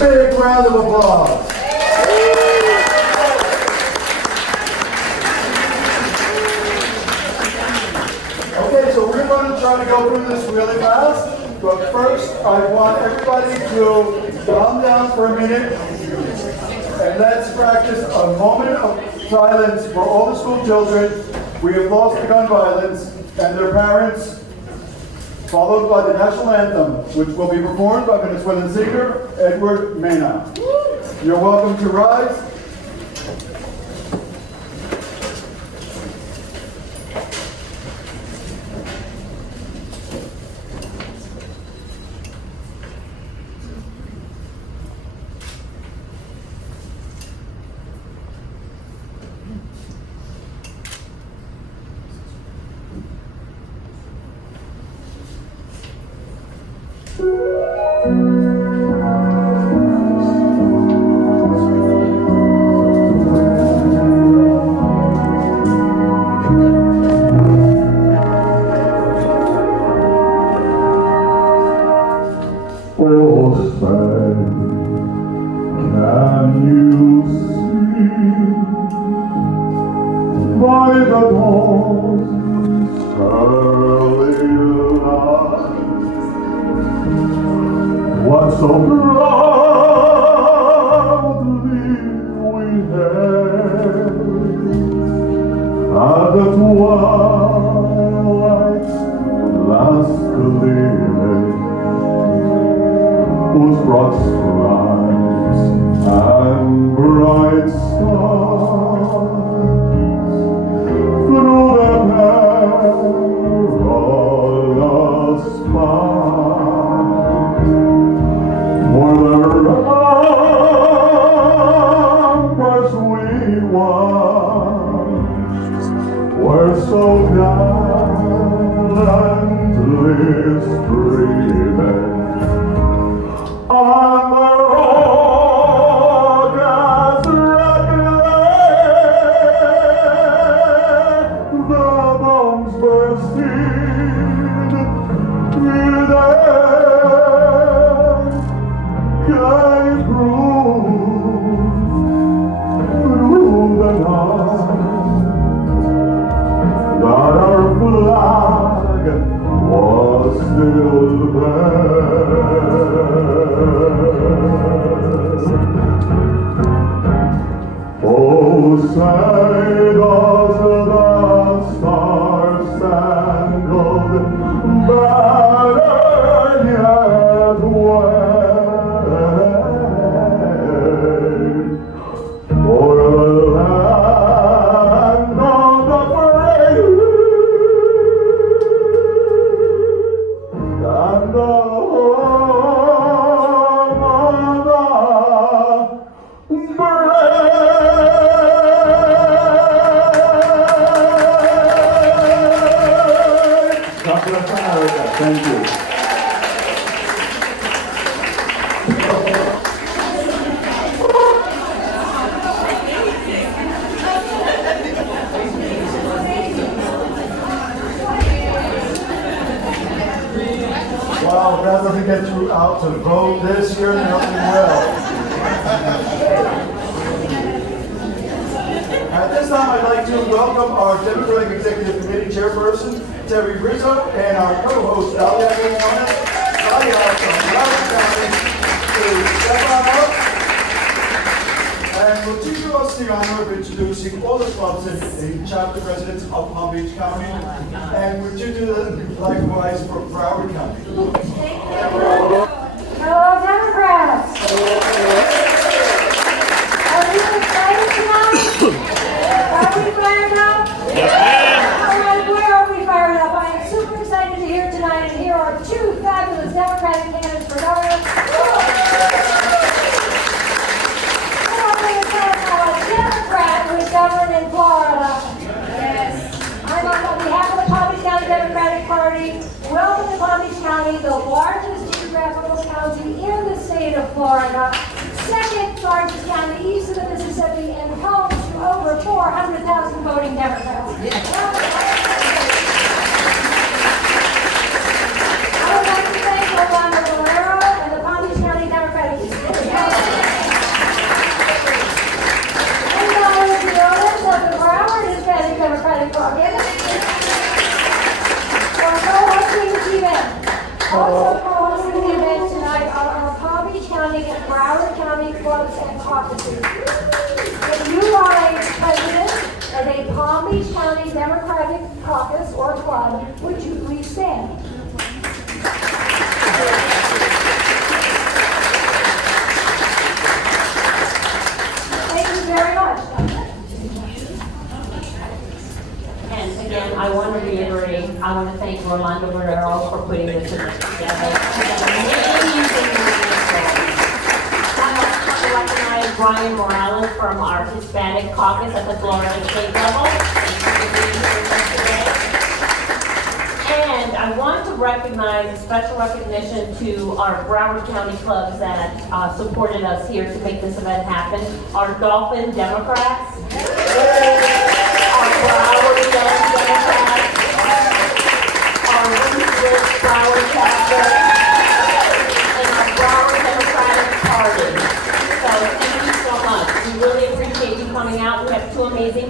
big round of applause. Okay, so we're going to try to go through this really fast. But first, I want everybody to calm down for a minute and let's practice a moment of silence for all the school children. We have lost to gun violence and their parents, followed by the national anthem, which will be performed by Venezuelan singer Edward Mena. You're welcome to rise. What so proudly we hailed at the twilight's last gleaming, whose broad stripes and bright stars through the perilous fight for the ramparts we watched were so gallantly streaming on the rocks reckless, the bombs bursting through the guide through the night that our flag was still there. Oh, say does the star-spangled banner yet wave for the land of the free and the home of the brave. God bless America. Thank you. Wow, if that doesn't get you out to vote this year, nothing will. At this time, I'd like to welcome our Democratic Executive Committee Chairperson, Terry Rizzo, and our co-host, Dalia Gonzalez, from Loudoun County, to step on up and will do us the honor of introducing all the clubs and chapter presidents of Palm Beach County, and would you do that likewise for Broward County? Hello, Democrats! Are you excited tonight? Are we fired up? Yes, ma'am. All right, where are we fired up? I am super excited to hear tonight, and here are two fabulous Democratic candidates for governor. I'm going to tell you how a Democrat who is governor in Florida. Yes. I'm on behalf of the Palm Beach County Democratic Party. Welcome to Palm Beach County, the largest geographical county in the state of Florida, second largest county east of the Mississippi, and home to over 400,000 voting Democrats. I would like to thank Orlando Valero and the Palm Beach County Democratic Party. want to reiterate, I want to thank Rolando Guerrero for putting this event together. I want to recognize Brian Morales from our Hispanic caucus at the Florida state level. Thank you for being here with us today. And I want to recognize a special recognition to our Broward County clubs that supported us here to make this event happen. Our Dolphin Democrats, our Broward Young Democrats, our Woodsbridge Broward chapter, and our Broward Democratic Party. So thank you so much. We really appreciate you coming out. We have two amazing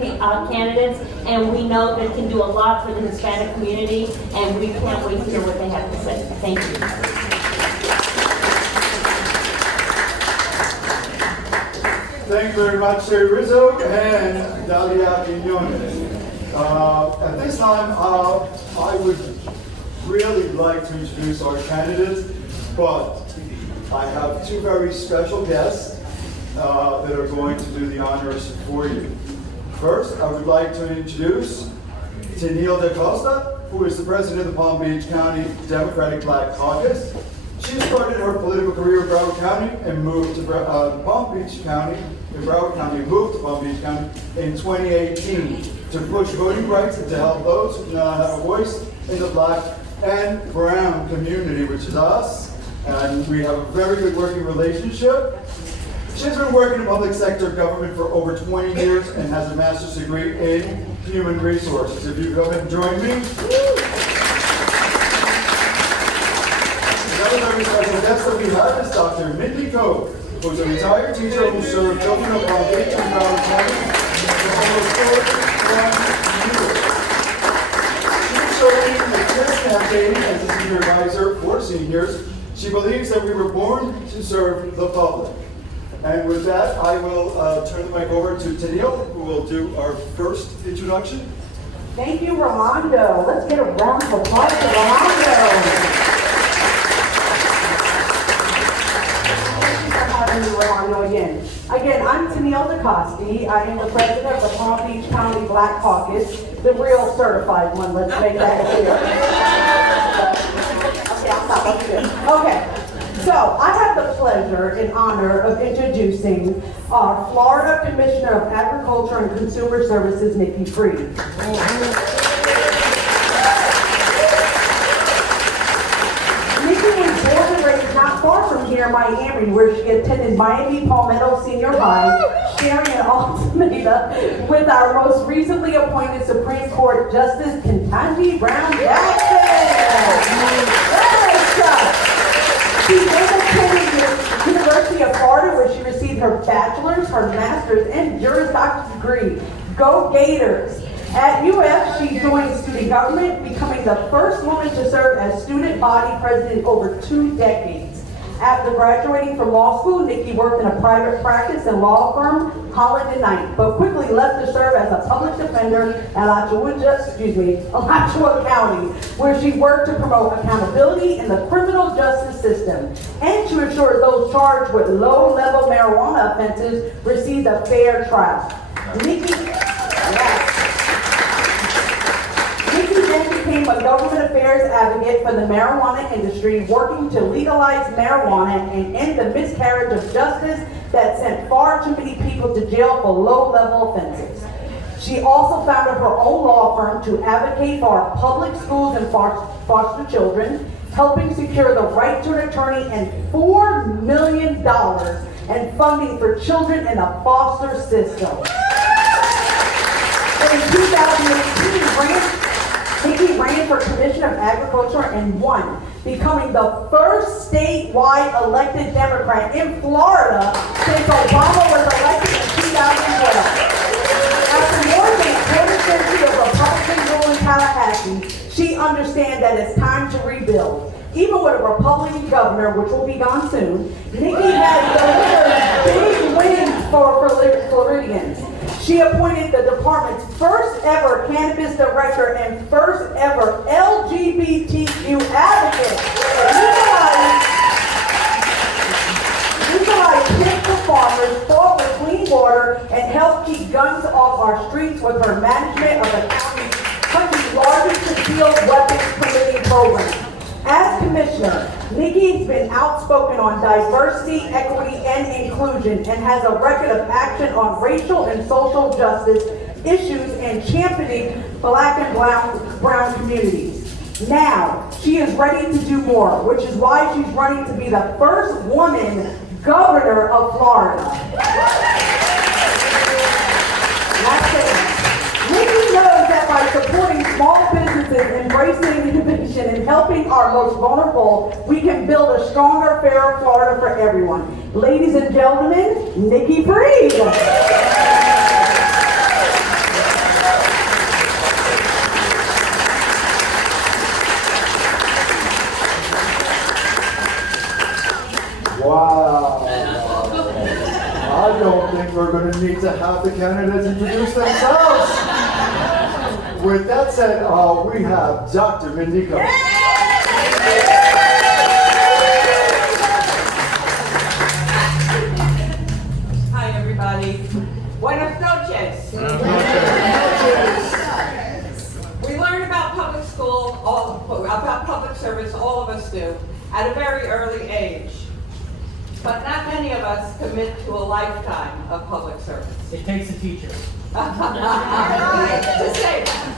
candidates, and we know they can do a lot for the Hispanic community, and we can't wait to hear what they have to say. Thank you. Thank you very much, Sherry Rizzo and Dalia Quiñones. At this time, I would really like to introduce our candidates, but I have two very special guests that are going to do the honors for you. First, I would like to introduce Tennille DaCosta, who is the president of the Palm Beach County Democratic Black Caucus. She started her political career in Broward County and moved to Palm Beach County, in Broward County, moved to Palm Beach County in 2018 to push voting rights and to help those who do not have a voice in the black and brown community, which is us. And we have a very good working relationship. She's been working in public sector government for over 20 years and has a master's degree in human resources. If you come and join me. Another very special guest that we have is Dr. Mindy Coe, who's a retired teacher who served children of Palm Beach and Broward County for almost 41 years. She's serving the CHIS campaign as a senior advisor for seniors. She believes that we were born to serve the public. And with that, I will turn the mic over to Tennille, who will do our first introduction. Thank you, Rolando. Let's get a round of applause for Rolando. Thank you for having me, Rolando, again. Again, I'm Tennille DaCosta. I am the president of the Palm Beach County Black Caucus, the real certified one. Let's make that clear. Okay, I'll stop up here. Okay. So, I have the pleasure and honor of introducing our Florida Commissioner of Agriculture and Consumer Services, Nikki Freed. Nikki was born and raised not far from here in Miami, where she attended Miami Palmetto Senior High, sharing an ultimatum with our most recently appointed Supreme Court Justice, Ketanji Brown Jackson. She then attended the University of Florida, where she received her bachelor's, her master's, and Juris Doctor's degree. Go Gators! At UF, she joined student government, becoming the first woman to serve as student body president over 2 decades. After graduating from law school, Nikki worked in a private practice and law firm, Holland & Knight, but quickly left to serve as a public defender at Alachua County, where she worked to promote accountability in the criminal justice system and to ensure those charged with low-level marijuana offenses received a fair trial. Nikki then became a government affairs advocate for the marijuana industry, working to legalize marijuana and end the miscarriage of justice that sent far too many people to jail for low-level offenses. She also founded her own law firm to advocate for our public schools and foster children, helping secure the right to an attorney and $4 million in funding for children in the foster system. In 2018, Nikki ran for Commissioner of Agriculture and won, becoming the first statewide elected Democrat in Florida since Obama was elected in 2012. After more than a quarter century of Republican rule in Tallahassee, she understands that it's time to rebuild. Even with a Republican governor, which will be gone soon, Nikki has delivered big wins for Floridians. She appointed the department's first ever cannabis director and first ever LGBTQ advocate. Legalize hemp for farmers, fought for clean water, and helped keep guns off our streets with her management of the county's country's largest concealed weapons permitting program. As commissioner, Nikki has been outspoken on diversity, equity, and inclusion, and has a record of action on racial and social justice issues and championing Black and brown communities. Now, she is ready to do more, which is why she's running to be the first woman governor of Florida. That's it. Nikki knows that by supporting small businesses, embracing innovation, and helping our most vulnerable, we can build a stronger, fairer Florida for everyone. Ladies and gentlemen, Nikki Freed. Wow. I don't think we're going to need to have the candidates introduce themselves. With that said, we have Dr. Mindy Cohen. Hi, everybody. Buenas noches. We learn about public school, about public service, all of us do, at a very early age. But not many of us commit to a lifetime of public service. It takes a teacher. To say that.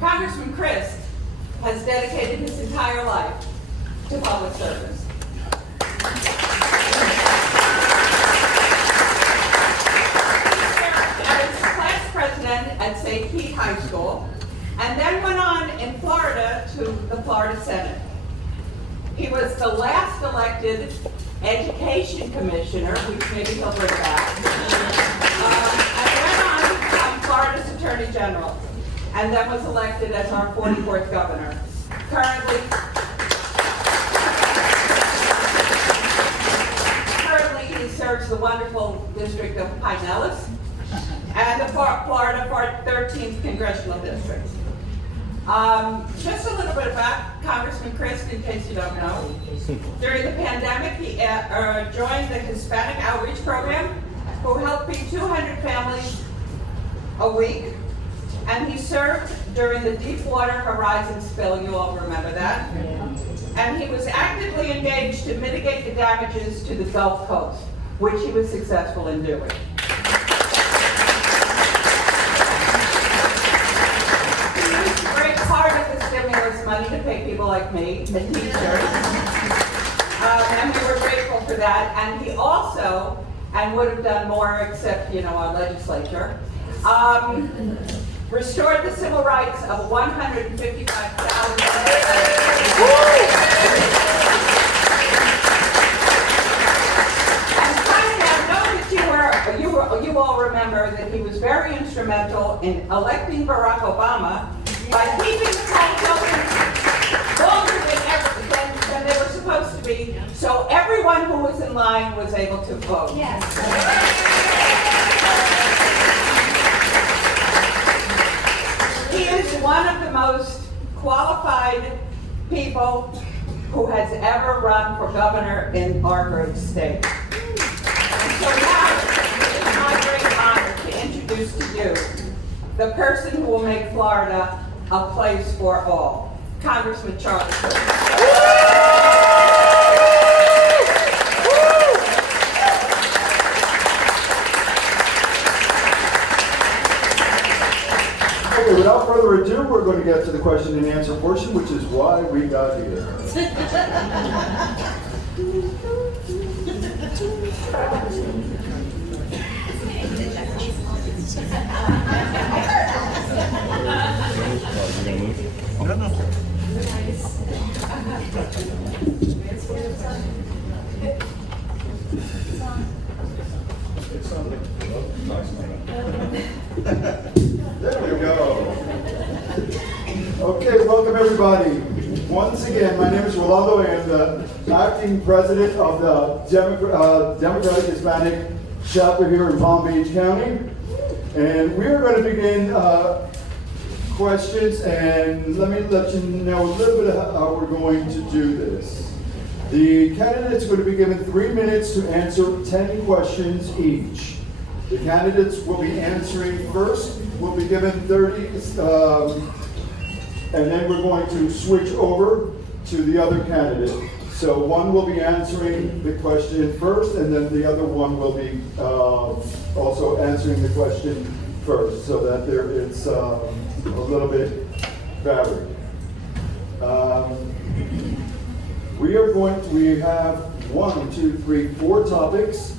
Congressman Christ has dedicated his entire life to public service. As class president at St. Pete High School, and then went on in Florida to the Florida Senate. He was the last elected education commissioner, which maybe he'll bring back, and went on to become Florida's Attorney General, and then was elected as our 44th governor. Currently he serves the wonderful district of Pinellas and the Florida 13th Congressional District. Just a little bit about Congressman Christ, in case you don't know. During the pandemic, he joined the Hispanic Outreach Program, who helped feed 200 families a week. And he served during the Deepwater Horizon spill, you all remember that. And he was actively engaged to mitigate the damages to the Gulf Coast, which he was successful in doing. Money to pay people like me, the teachers, and we were grateful for that. And he also, and would have done more except, our legislature, restored the civil rights of 155,000. And finally, I know that you all remember that he was very instrumental in electing Barack Obama by keeping the poll buildings longer than they were supposed to be, so everyone who was in line was able to vote. Yes. He is one of the most qualified people who has ever run for governor in our great state. And so now, it's my great honor to introduce to you the person who will make Florida a place for all, Congressman Charlie Cook. Okay, without further ado, we're going to get to the question and answer portion, which is why we got here. There we go. Okay, welcome everybody. Once again, my name is Rolando. I am the acting president of the Democratic Hispanic chapter here in Palm Beach County. And we are going to begin questions, and let me let you know a little bit of how we're going to do this. The candidates are going to be given 3 minutes to answer 10 questions each. The candidates will be answering first. We'll be given 30, and then we're going to switch over to the other candidate. So one will be answering the question first, and then the other one will be also answering the question first, so that it's a little bit varied. We have 4 topics,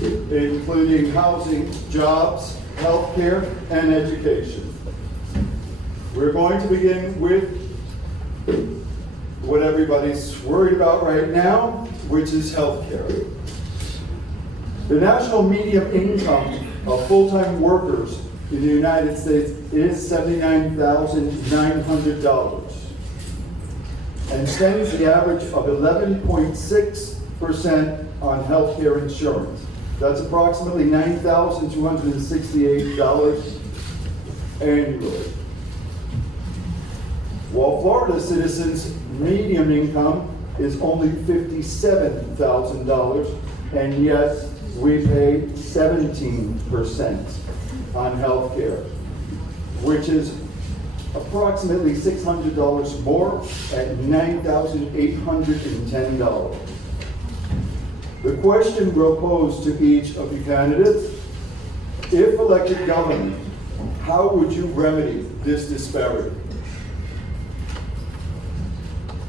including housing, jobs, healthcare, and education. We're going to begin with what everybody's worried about right now, which is healthcare. The national median income of full-time workers in the United States is $79,900 and spends the average of 11.6% on healthcare insurance. That's approximately $9,268 annually. While Florida citizens' median income is only $57,000, and yet we pay 17% on health care, which is approximately $600 more at $9,810. The question we'll pose to each of the candidates: if elected governor, how would you remedy this disparity?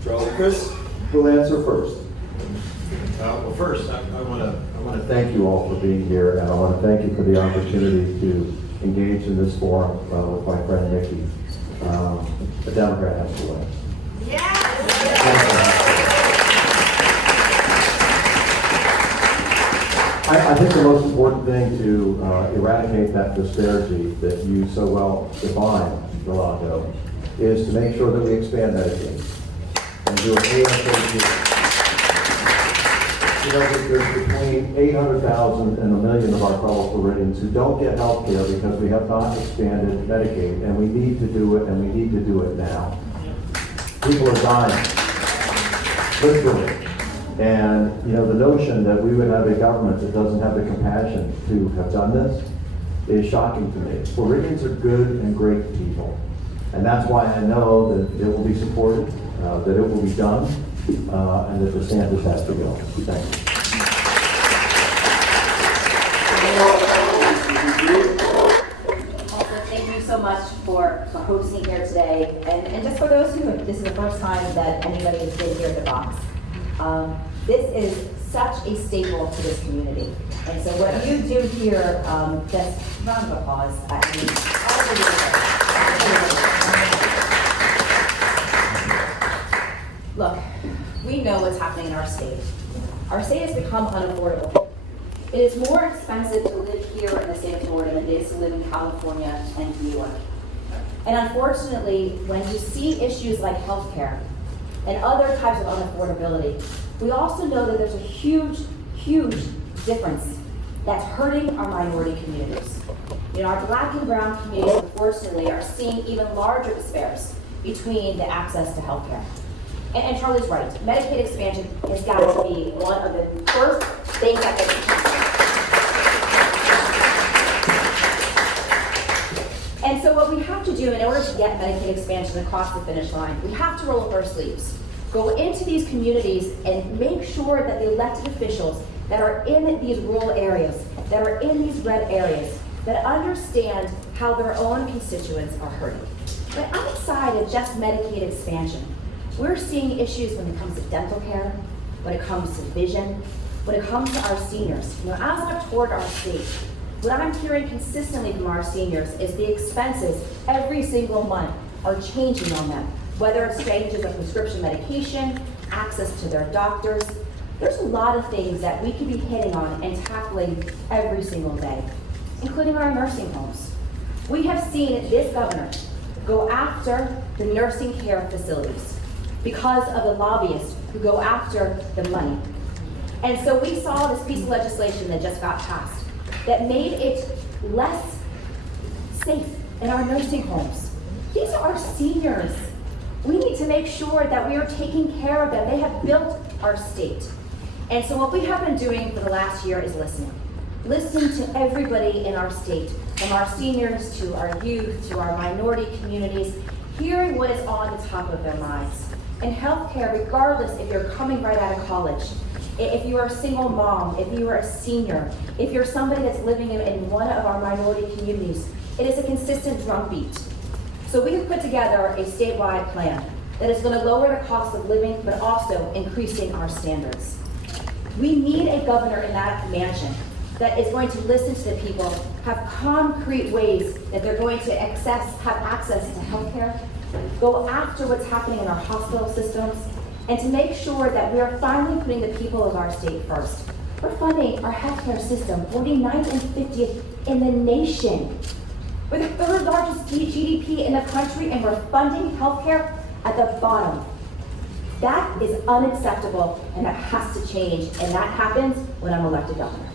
Charlie Chris will answer first. Well, first, I want to thank you all for being here, and I want to thank you for the opportunity to engage in this forum with my friend Nikki. The Democrat has to win. I think the most important thing to eradicate that disparity that you so well define, Rolando, is to make sure that we expand Medicaid and do an ASAP. You know, there's between 800,000 and 1 million of our fellow Floridians who don't get health care because we have not expanded Medicaid, and we need to do it, and we need to do it now. People are dying, literally. And, you know, the notion that we would have a government that doesn't have the compassion to have done this is shocking to me. Floridians are good and great people. And that's why I know that it will be supported, that it will be done, and that DeSantis has to go. Thank you. Also, thank you so much for hosting here today. And just for those who, this is the first time that anybody has been here at the box. This is such a staple to this community. And so what you do here, just round of applause. Look, we know what's happening in our state. Our state has become unaffordable. It is more expensive to live here in the state of Florida than it is to live in California and New York. And unfortunately, when you see issues like healthcare and other types of unaffordability, we also know that there's a huge, huge difference that's hurting our minority communities. You know, our Black and brown communities, unfortunately, are seeing even larger disparities between the access to healthcare. And Charlie's right, Medicaid expansion has got to be one of the first things that gets. And so what we have to do in order to get Medicaid expansion across the finish line, we have to roll up our sleeves. Go into these communities and make sure that the elected officials that are in these rural areas, that are in these red areas, that understand how their own constituents are hurting. But outside of just Medicaid expansion, we're seeing issues when it comes to dental care, when it comes to vision, when it comes to our seniors. You know, as I've toured our state, what I'm hearing consistently from our seniors is the expenses every single month are changing on them. Whether it's changes of prescription medication, access to their doctors, there's a lot of things that we could be hitting on and tackling every single day, including our nursing homes. We have seen this governor go after the nursing care facilities because of the lobbyists who go after the money. And so we saw this piece of legislation that just got passed that made it less safe in our nursing homes. These are our seniors. We need to make sure that we are taking care of them. They have built our state. And so what we have been doing for the last year is listening. listening to everybody in our state, from our seniors to our youth to our minority communities, hearing what is on the top of their minds. And healthcare, regardless if you're coming right out of college, if you are a single mom, if you are a senior, if you're somebody that's living in one of our minority communities, it is a consistent drumbeat. So we have put together a statewide plan that is going to lower the cost of living, but also increasing our standards. We need a governor in that mansion that is going to listen to the people, have concrete ways that they're going to have access to healthcare, go after what's happening in our hospital systems, and to make sure that we are finally putting the people of our state first. We're funding our healthcare system 49th and 50th in the nation. We're the third largest GDP in the country, and we're funding healthcare at the bottom. That is unacceptable, and that has to change, and that happens when I'm elected governor.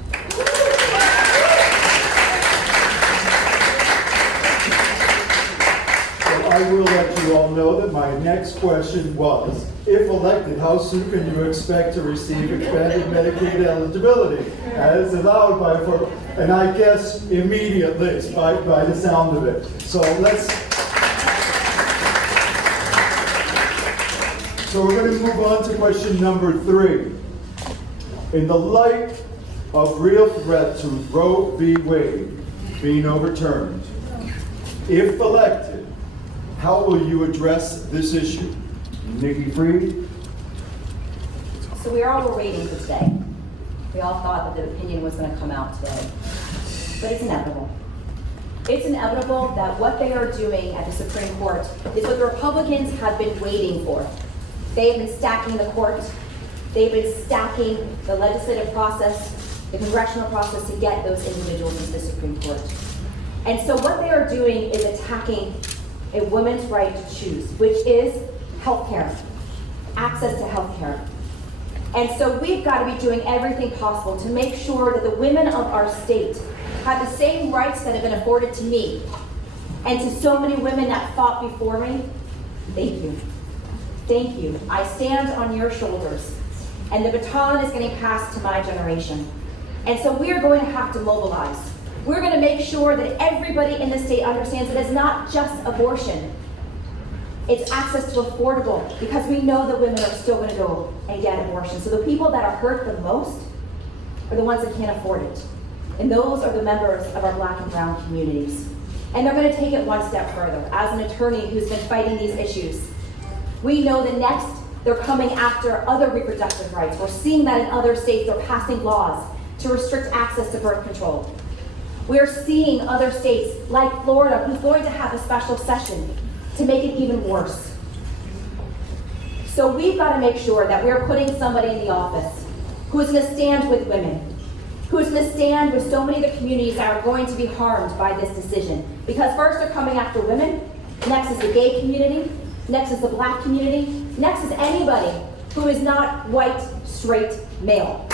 So I will let you all know that my next question was, if elected, how soon can you expect to receive expanded Medicaid eligibility as allowed by affordable? And I guess immediately by the sound of it. So So we're going to move on to question number 3. In the light of real threat to Roe v. Wade being overturned, if elected, how will you address this issue? Nikki Fried? So we all were waiting for today. We all thought that the opinion was going to come out today. But it's inevitable. It's inevitable that what they are doing at the Supreme Court is what the Republicans have been waiting for. They have been stacking the court. They've been stacking the legislative process, the congressional process to get those individuals into the Supreme Court. And so what they are doing is attacking a woman's right to choose, which is healthcare, access to healthcare. And so we've got to be doing everything possible to make sure that the women of our state have the same rights that have been afforded to me and to so many women that fought before me. Thank you. Thank you. I stand on your shoulders, and the baton is getting passed to my generation. And so we are going to have to mobilize. We're going to make sure that everybody in the state understands that it's not just abortion. It's access to affordable, because we know that women are still going to go and get abortion. So the people that are hurt the most are the ones that can't afford it. And those are the members of our Black and brown communities. And they're going to take it one step further. As an attorney who's been fighting these issues, we know that next they're coming after other reproductive rights. We're seeing that in other states. They're passing laws to restrict access to birth control. We're seeing other states like Florida, who's going to have a special session to make it even worse. So we've got to make sure that we're putting somebody in the office who is going to stand with women, who is going to stand with so many of the communities that are going to be harmed by this decision. Because first they're coming after women, next is the gay community, next is the Black community, next is anybody who is not white, straight, male.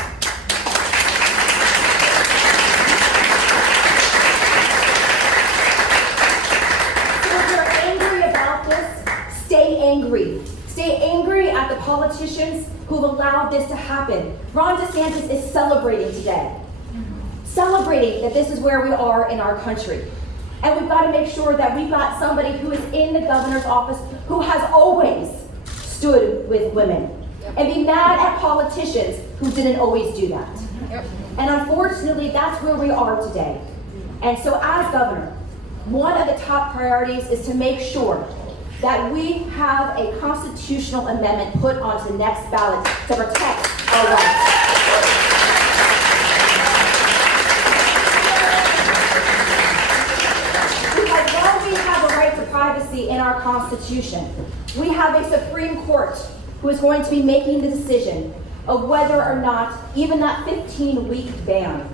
So if you're angry about this, stay angry. Stay angry at the politicians who've allowed this to happen. Ron DeSantis is celebrating today. Celebrating that this is where we are in our country. And we've got to make sure that we've got somebody who is in the governor's office who has always stood with women. And be mad at politicians who didn't always do that. And unfortunately, that's where we are today. And so as governor, one of the top priorities is to make sure that we have a constitutional amendment put onto the next ballot to protect our rights. Because while we have a right to privacy in our Constitution, we have a Supreme Court who is going to be making the decision of whether or not even that 15-week ban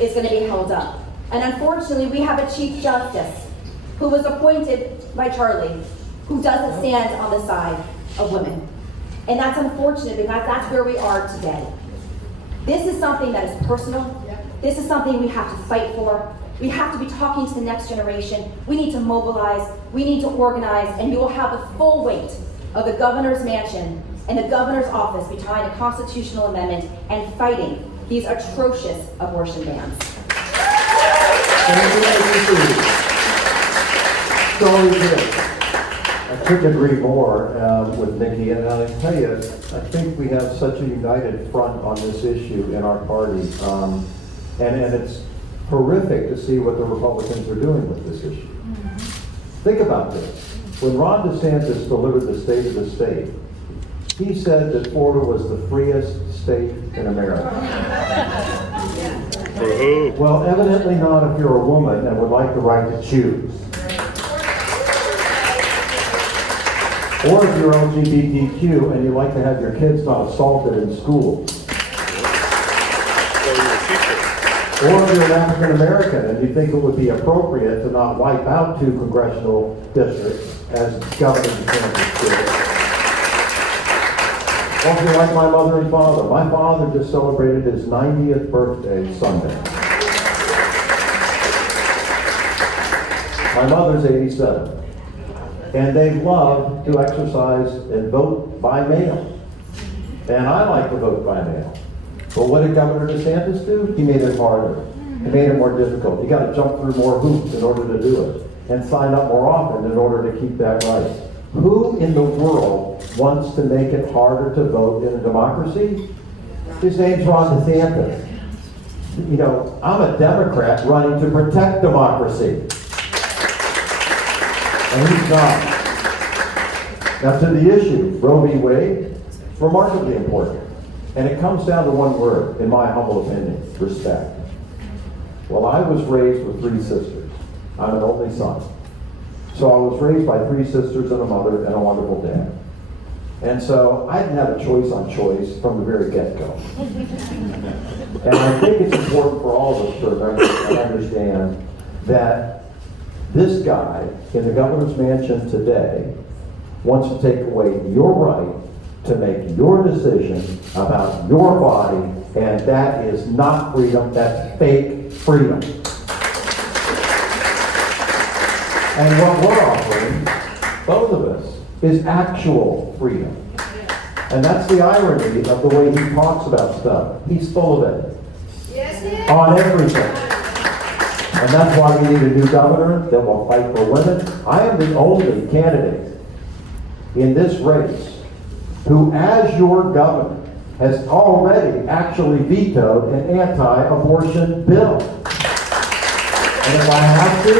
is going to be held up. And unfortunately, we have a Chief Justice who was appointed by Charlie, who doesn't stand on the side of women. And that's unfortunate because that's where we are today. This is something that is personal. This is something we have to fight for. We have to be talking to the next generation. We need to mobilize. We need to organize. And you will have the full weight of the governor's mansion and the governor's office behind a constitutional amendment and fighting these atrocious abortion bans. I couldn't agree more with Nikki, and I tell you, I think we have such a united front on this issue in our party, and it's horrific to see what the Republicans are doing with this issue. Think about this. When Ron DeSantis delivered the State of the State, he said that Florida was the freest state in America. Well, evidently not if you're a woman and would like the right to choose. Or if you're LGBTQ and you like to have your kids not assaulted in school. Or if you're an African American and you think it would be appropriate to not wipe out 2 congressional districts as Governor DeSantis did. Or if you're like my mother and father. My father just celebrated his 90th birthday Sunday. My mother's 87. And they love to exercise and vote by mail. And I like to vote by mail. But what did Governor DeSantis do? He made it harder. He made it more difficult. You got to jump through more hoops in order to do it, and sign up more often in order to keep that right. Who in the world wants to make it harder to vote in a democracy? His name's Ron DeSantis. You know, I'm a Democrat running to protect democracy. And he's not. Now to the issue, Roe v. Wade, remarkably important. And it comes down to one word, in my humble opinion, respect. Well, I was raised with 3 sisters. I'm an only son. So I was raised by 3 sisters and a mother and a wonderful dad. And so I didn't have a choice on choice from the very get-go. And I think it's important for all of us to remember and understand that this guy in the governor's mansion today wants to take away your right to make your decision about your body, and that is not freedom, that's fake freedom. And what we're offering, both of us, is actual freedom. And that's the irony of the way he talks about stuff. He's full of it. Yes, he is. On everything. And that's why we need a new governor that will fight for women. I am the only candidate in this race who, as your governor, has already actually vetoed an anti-abortion bill. And if I have to,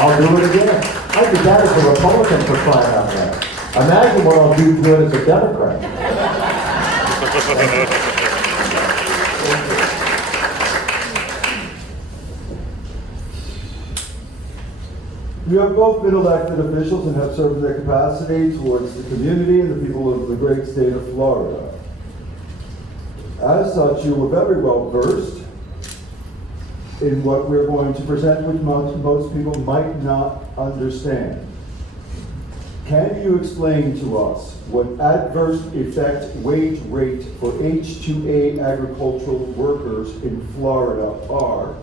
I'll do it again. I did that as a Republican, for crying out loud. Imagine what I'll do to it as a Democrat. You have both been elected officials and have served in their capacity towards the community and the people of the great state of Florida. As such, you are very well versed in what we're going to present, which most people might not understand. Can you explain to us what adverse effect wage rate for H-2A agricultural workers in Florida are,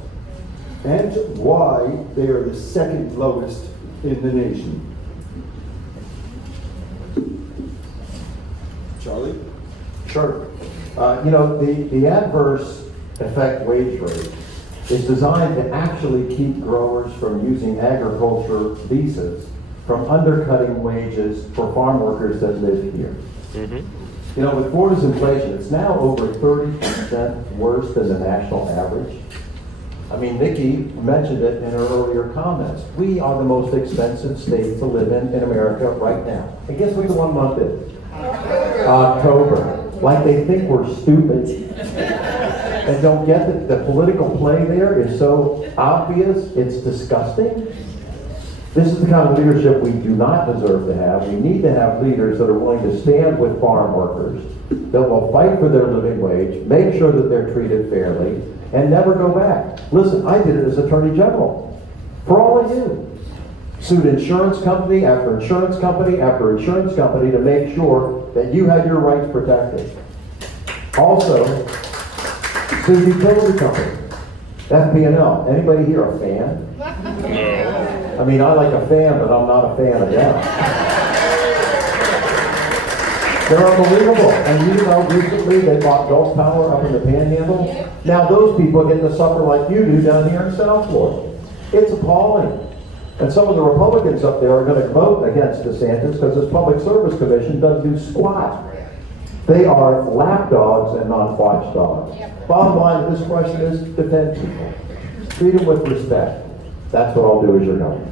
and why they are the second lowest in the nation? Charlie? Sure. The adverse effect wage rate is designed to actually keep growers from using agriculture visas from undercutting wages for farm workers that live here. You know, with Florida's inflation, it's now over 30% worse than the national average. I mean, Nikki mentioned it in her earlier comments. We are the most expensive state to live in America right now. And guess what the 1 month is? October. Like they think we're stupid and don't get that the political play there is so obvious, it's disgusting. This is the kind of leadership we do not deserve to have. We need to have leaders that are willing to stand with farm workers, that will fight for their living wage, make sure that they're treated fairly, and never go back. Listen, I did it as Attorney General. For all I knew. Sued insurance company after insurance company after insurance company to make sure that you had your rights protected. Also, sued utility company. FP&L. Anybody here a fan? No. I mean, I like a fan, but I'm not a fan of them. They're unbelievable. And you know, recently they bought Gulf Power up in the Panhandle. Now those people get to suffer like you do down here in South Florida. It's appalling. And some of the Republicans up there are going to vote against DeSantis because his Public Service Commission doesn't do squat. They are lapdogs and not watchdogs. Bottom line of this question is defend people. Treat them with respect. That's what I'll do as your governor.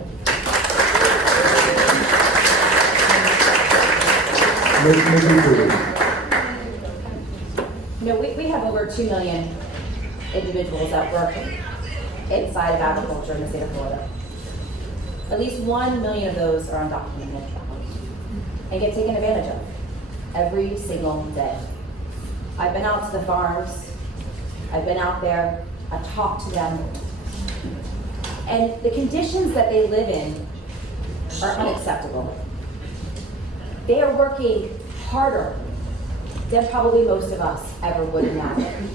You know, we have over 2 million individuals that work inside of agriculture in the state of Florida. At least 1 million of those are undocumented and get taken advantage of every single day. I've been out to the farms, I've been out there, I've talked to them, and the conditions that they live in are unacceptable. They are working harder than probably most of us ever would imagine.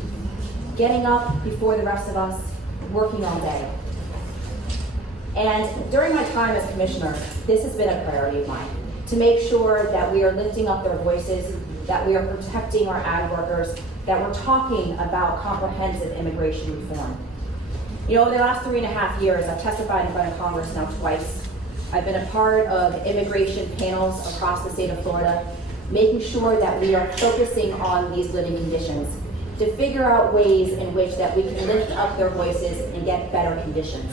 Getting up before the rest of us, working all day. And during my time as commissioner, this has been a priority of mine, to make sure that we are lifting up their voices, that we are protecting our ag workers, that we're talking about comprehensive immigration reform. You know, over the last 3.5 years, I've testified in front of Congress now twice. I've been a part of immigration panels across the state of Florida, making sure that we are focusing on these living conditions, to figure out ways in which that we can lift up their voices and get better conditions.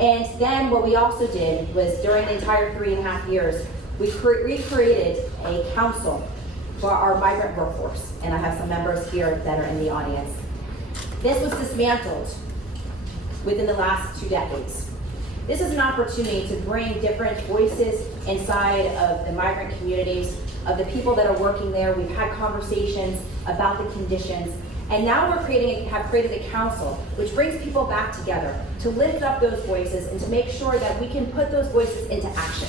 And then what we also did was during the entire 3.5 years, we recreated a council for our migrant workforce. And I have some members here that are in the audience. This was dismantled within the last 2 decades. This is an opportunity to bring different voices inside of the migrant communities, of the people that are working there. We've had conversations about the conditions. And now have created a council which brings people back together to lift up those voices and to make sure that we can put those voices into action.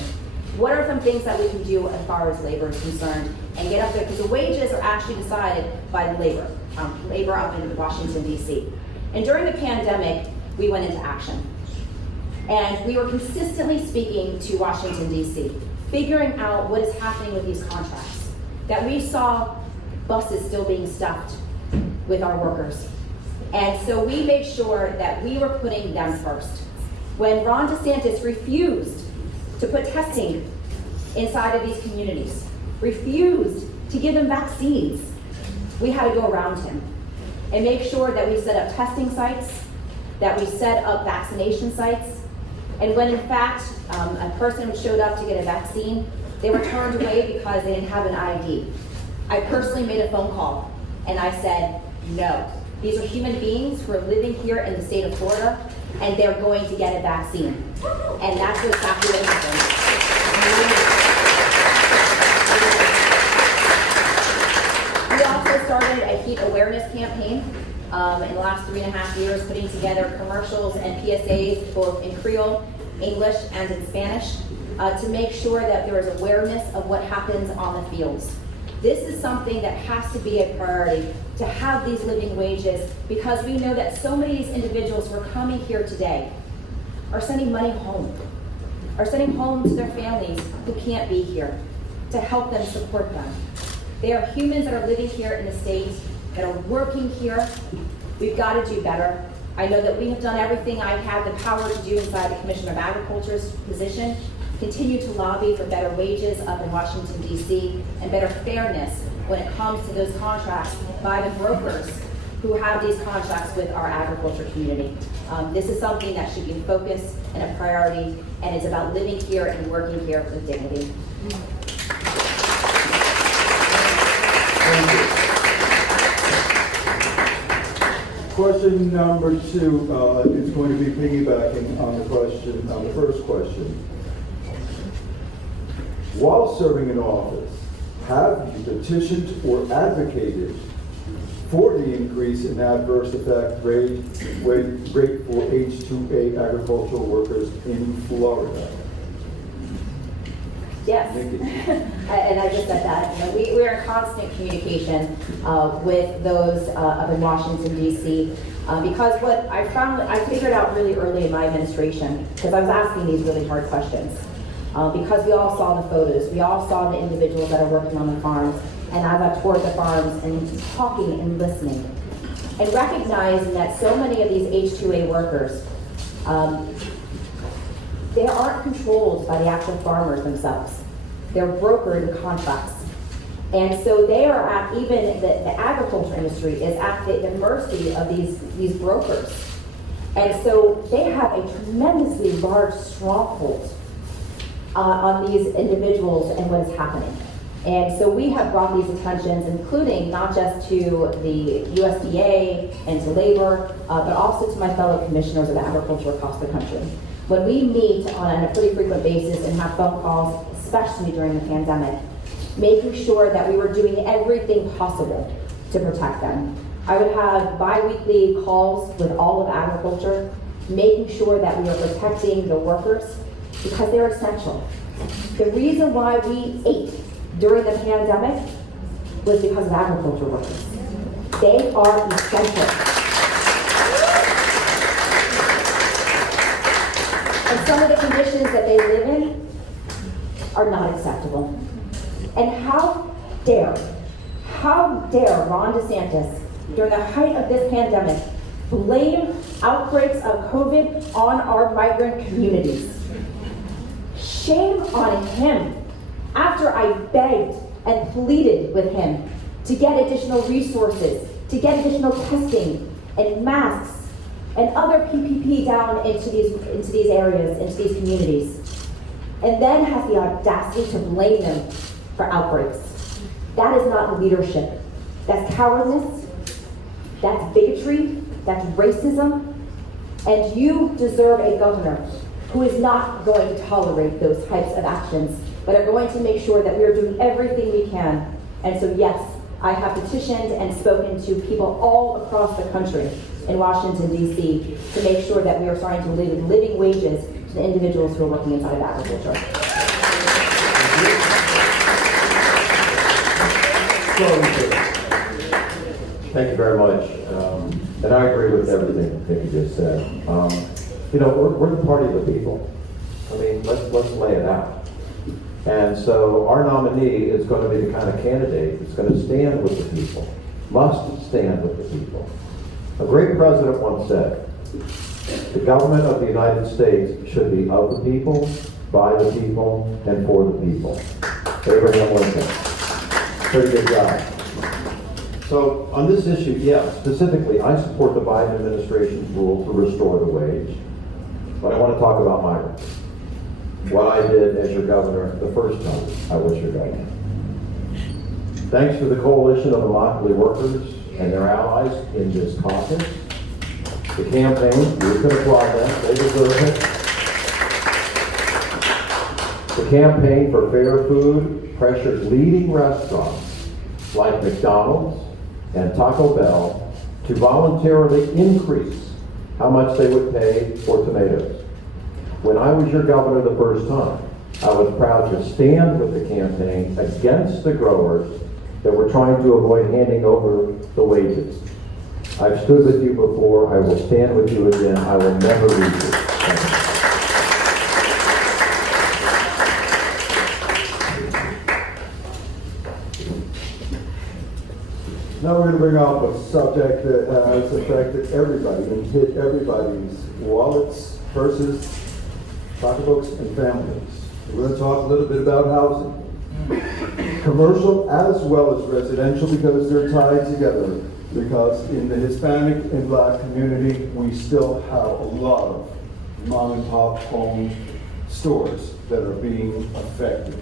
What are some things that we can do as far as labor is concerned and get up there? Because the wages are actually decided by labor up in Washington, D.C. And during the pandemic, we went into action. And we were consistently speaking to Washington, D.C., figuring out what is happening with these contracts. That we saw buses still being stuffed with our workers. And so we made sure that we were putting them first. When Ron DeSantis refused to put testing inside of these communities, refused to give them vaccines, we had to go around him and make sure that we set up testing sites, that we set up vaccination sites, and when in fact a person showed up to get a vaccine, they were turned away because they didn't have an ID. I personally made a phone call and I said, no, these are human beings who are living here in the state of Florida and they're going to get a vaccine. And that's exactly what happened. We also started a heat awareness campaign in the last 3.5 years, putting together commercials and PSAs both in Creole, English, and in Spanish to make sure that there is awareness of what happens on the fields. This is something that has to be a priority, to have these living wages, because we know that so many of these individuals who are coming here today are sending money home, are sending home to their families who can't be here, to help them, support them. They are humans that are living here in the state, that are working here. We've got to do better. I know that we have done everything I have the power to do inside the Commissioner of Agriculture's position, continue to lobby for better wages up in Washington, D.C., and better fairness when it comes to those contracts by the brokers who have these contracts with our agriculture community. This is something that should be in focus and a priority, and it's about living here and working here with dignity. Thank you. Question number 2 is going to be piggybacking on the first question. While serving in office, have you petitioned or advocated for the increase in adverse effect rate for H-2A agricultural workers in Florida? Yes, and I just said that. You know, we are in constant communication with those up in Washington, D.C. Because what I found, I figured out really early in my administration, because I was asking these really hard questions. because we all saw the photos, we all saw the individuals that are working on the farms, and as I toured the farms and talking and listening, and recognizing that so many of these H-2A workers, they aren't controlled by the actual farmers themselves. They're brokered in contracts. And so they are at, even the agriculture industry is at the mercy of these brokers. And so they have a tremendously large stronghold on these individuals and what is happening. And so we have brought these attentions, including not just to the USDA and to labor, but also to my fellow commissioners of agriculture across the country. When we meet on a pretty frequent basis and have phone calls, especially during the pandemic, making sure that we were doing everything possible to protect them. I would have bi-weekly calls with all of agriculture, making sure that we are protecting the workers because they're essential. The reason why we ate during the pandemic was because of agriculture workers. They are essential. And some of the conditions that they live in are not acceptable. And how dare Ron DeSantis, during the height of this pandemic, blame outbreaks of COVID on our migrant communities? Shame on him. After I begged and pleaded with him to get additional resources, to get additional testing and masks and other PPP down into these areas, into these communities, and then has the audacity to blame them for outbreaks. That is not leadership. That's cowardice, that's bigotry, that's racism, and you deserve a governor who is not going to tolerate those types of actions, but are going to make sure that we are doing everything we can. And so yes, I have petitioned and spoken to people all across the country in Washington, D.C. to make sure that we are starting to live with living wages to the individuals who are working inside of agriculture. Thank you very much. And I agree with everything that you just said. We're the party of the people. I mean, let's lay it out. And so our nominee is going to be the kind of candidate that's going to stand with the people, must stand with the people. A great president once said, the government of the United States should be of the people, by the people, and for the people. Abraham Lincoln. Pretty good job. So on this issue, yeah, specifically, I support the Biden administration's rule to restore the wage. But I want to talk about migrants. What I did as your governor the first time I was your governor. Thanks to the coalition of Immokalee workers and their allies in this caucus, the campaign, you can applaud them, they deserve it. The campaign for fair food pressured leading restaurants like McDonald's and Taco Bell to voluntarily increase how much they would pay for tomatoes. When I was your governor the first time, I was proud to stand with the campaign against the growers that were trying to avoid handing over the wages. I've stood with you before, I will stand with you again, I will never leave you. Thank you. Now we're going to bring up a subject that has affected everybody and hit everybody's wallets, purses, pocketbooks, and families. We're going to talk a little bit about housing. Commercial as well as residential, because they're tied together. Because in the Hispanic and Black community, we still have a lot of mom and pop owned stores that are being affected.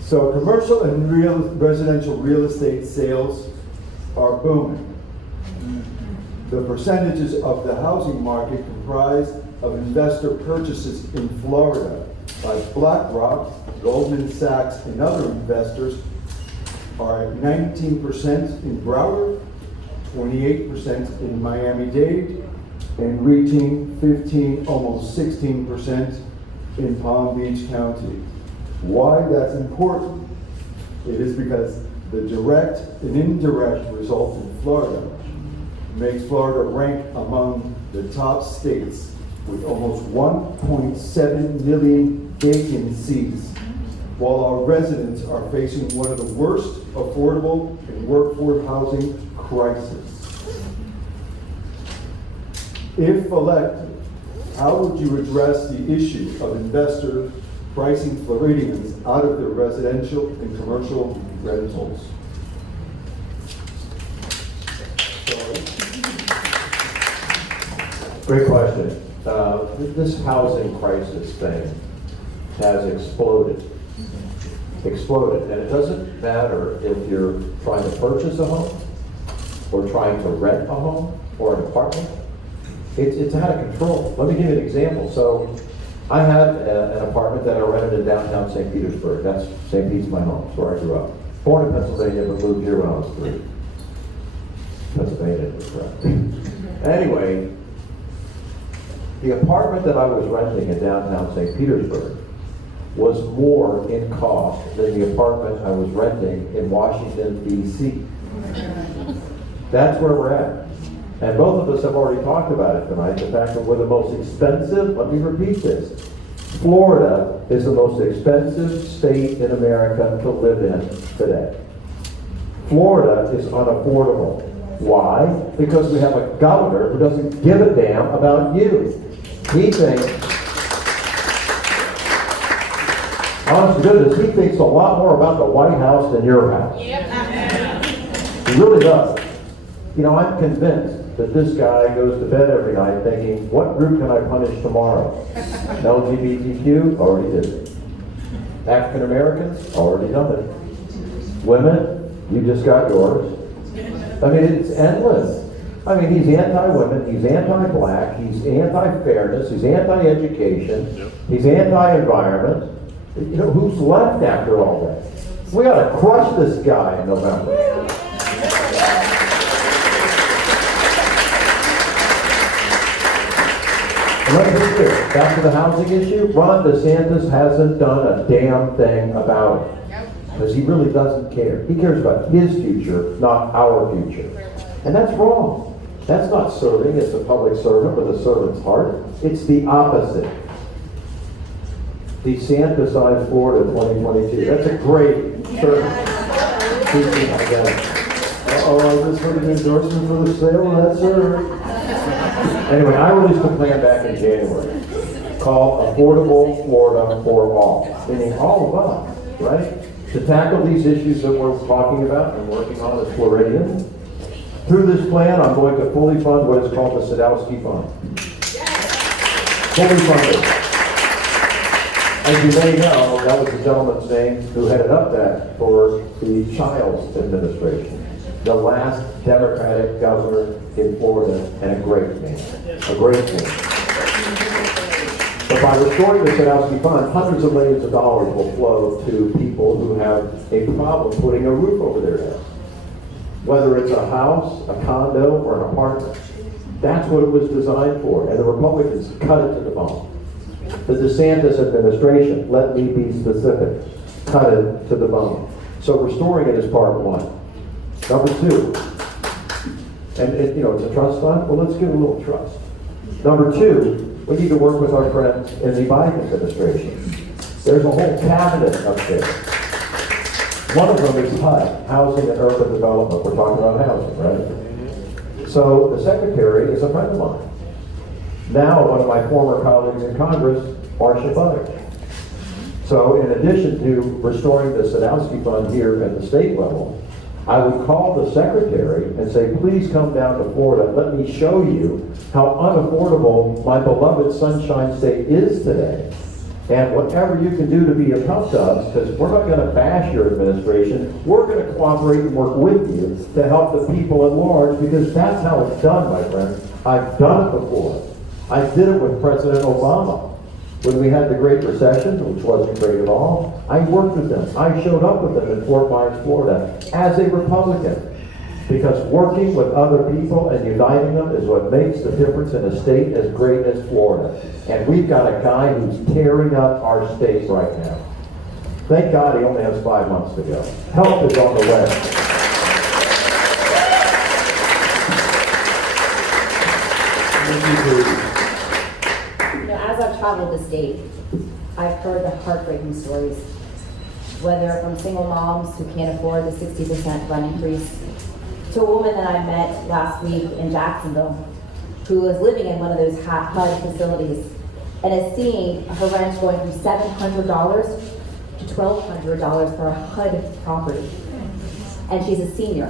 So commercial and residential real estate sales are booming. The percentages of the housing market comprised of investor purchases in Florida by BlackRock, Goldman Sachs, and other investors are at 19% in Broward, 28% in Miami-Dade, and reaching 15, almost 16% in Palm Beach County. Why that's important? It is because the direct and indirect results in Florida makes Florida rank among the top states with almost 1.7 million vacant seats, while our residents are facing one of the worst affordable and workforce housing crises. If elected, how would you address the issue of investors pricing Floridians out of their residential and commercial rentals? Great question. This housing crisis thing has exploded. Exploded. And it doesn't matter if you're trying to purchase a home or trying to rent a home or an apartment. It's out of control. Let me give you an example. So I had an apartment that I rented in downtown St. Petersburg. That's St. Pete's my home. It's where I grew up. Born in Pennsylvania, but moved here when I was 3. Pennsylvania was correct. Anyway, the apartment that I was renting in downtown St. Petersburg was more in cost than the apartment I was renting in Washington, D.C. That's where we're at. And both of us have already talked about it tonight, the fact that we're the most expensive. Let me repeat this. Florida is the most expensive state in America to live in today. Florida is unaffordable. Why? Because we have a governor who doesn't give a damn about you. He thinks, honest to goodness, he thinks a lot more about the White House than your house. He really does. You know, I'm convinced that this guy goes to bed every night thinking, what group can I punish tomorrow? LGBTQ? Already did it. African Americans? Already done it. Women? You just got yours. I mean, it's endless. I mean, he's anti-women, he's anti-black, he's anti-fairness, he's anti-education, he's anti-environment. You know, who's left after all that? We ought to crush this guy in November. And let me be clear, back to the housing issue, Ron DeSantis hasn't done a damn thing about it. Because he really doesn't care. He cares about his future, not our future. And that's wrong. That's not serving as a public servant with a servant's heart. It's the opposite. DeSantis-ized Florida 2022. That's a great servant. Oh, is this for the endorsement for the sale of that servant? Anyway, I released a plan back in January called Affordable Florida for All, meaning all of us, right? To tackle these issues that we're talking about and working on as Floridians. Through this plan, I'm going to fully fund what is called the Sadowski Fund. Fully funded. As you may know, that was the gentleman's name who headed up that for the Childs administration. The last Democratic governor in Florida, and a great man. A great man. But by restoring the Sadowski Fund, hundreds of millions of dollars will flow to people who have a problem putting a roof over their head. Whether it's a house, a condo, or an apartment. That's what it was designed for, and the Republicans cut it to the bone. The DeSantis administration, let me be specific, cut it to the bone. So restoring it is part one. Number two, and you know, it's a trust fund, well, let's give a little trust. Number two, we need to work with our friends in the Biden administration. There's a whole cabinet up there. One of them is HUD, Housing and Urban Development. We're talking about housing, right? So the secretary is a friend of mine. Now one of my former colleagues in Congress, Marcia Butter. So in addition to restoring the Sadowski Fund here at the state level, I would call the secretary and say, please come down to Florida. Let me show you how unaffordable my beloved Sunshine State is today. And whatever you can do to be of help to us, because we're not going to bash your administration, we're going to cooperate and work with you to help the people at large, because that's how it's done, my friends. I've done it before. I did it with President Obama. When we had the Great Recession, which wasn't great at all, I worked with them. I showed up with them in Fort Myers, Florida, as a Republican. Because working with other people and uniting them is what makes the difference in a state as great as Florida. And we've got a guy who's tearing up our state right now. Thank God he only has 5 months to go. Help is on the way. You know, as I've traveled the state, I've heard the heartbreaking stories, whether from single moms who can't afford the 60% rent increase, to a woman that I met last week in Jacksonville, who was living in one of those HUD facilities and is seeing her rent going from $700 to $1,200 for a HUD property. And she's a senior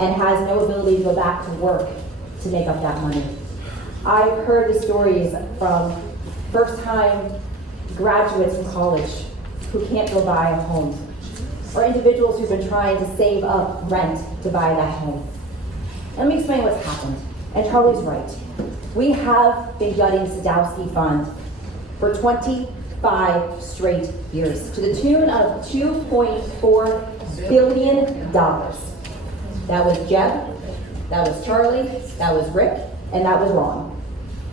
and has no ability to go back to work to make up that money. I've heard the stories from first-time graduates from college who can't go buy a home, or individuals who've been trying to save up rent to buy that home. Let me explain what's happened. And Charlie's right. We have been gutting Sadowski Fund for 25 straight years to the tune of $2.4 billion. That was Jeb, that was Charlie, that was Rick, and that was Ron.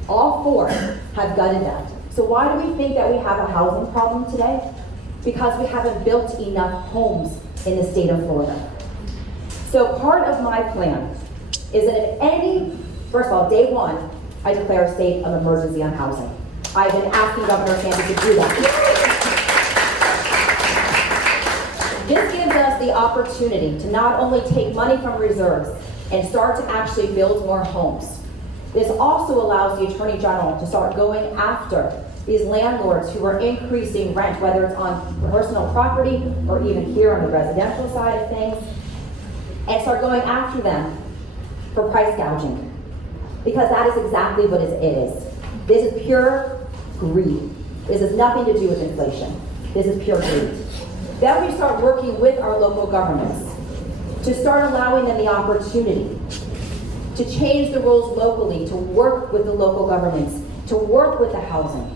All four have gutted that. So why do we think that we have a housing problem today? Because we haven't built enough homes in the state of Florida. So part of my plan is that first of all, day one, I declare a state of emergency on housing. I've been asking Governor Sanders to do that. This gives us the opportunity to not only take money from reserves and start to actually build more homes. This also allows the Attorney General to start going after these landlords who are increasing rent, whether it's on personal property or even here on the residential side of things, and start going after them for price gouging. Because that is exactly what it is. This is pure greed. This has nothing to do with inflation. This is pure greed. Then we start working with our local governments to start allowing them the opportunity to change the rules locally, to work with the local governments, to work with the housing.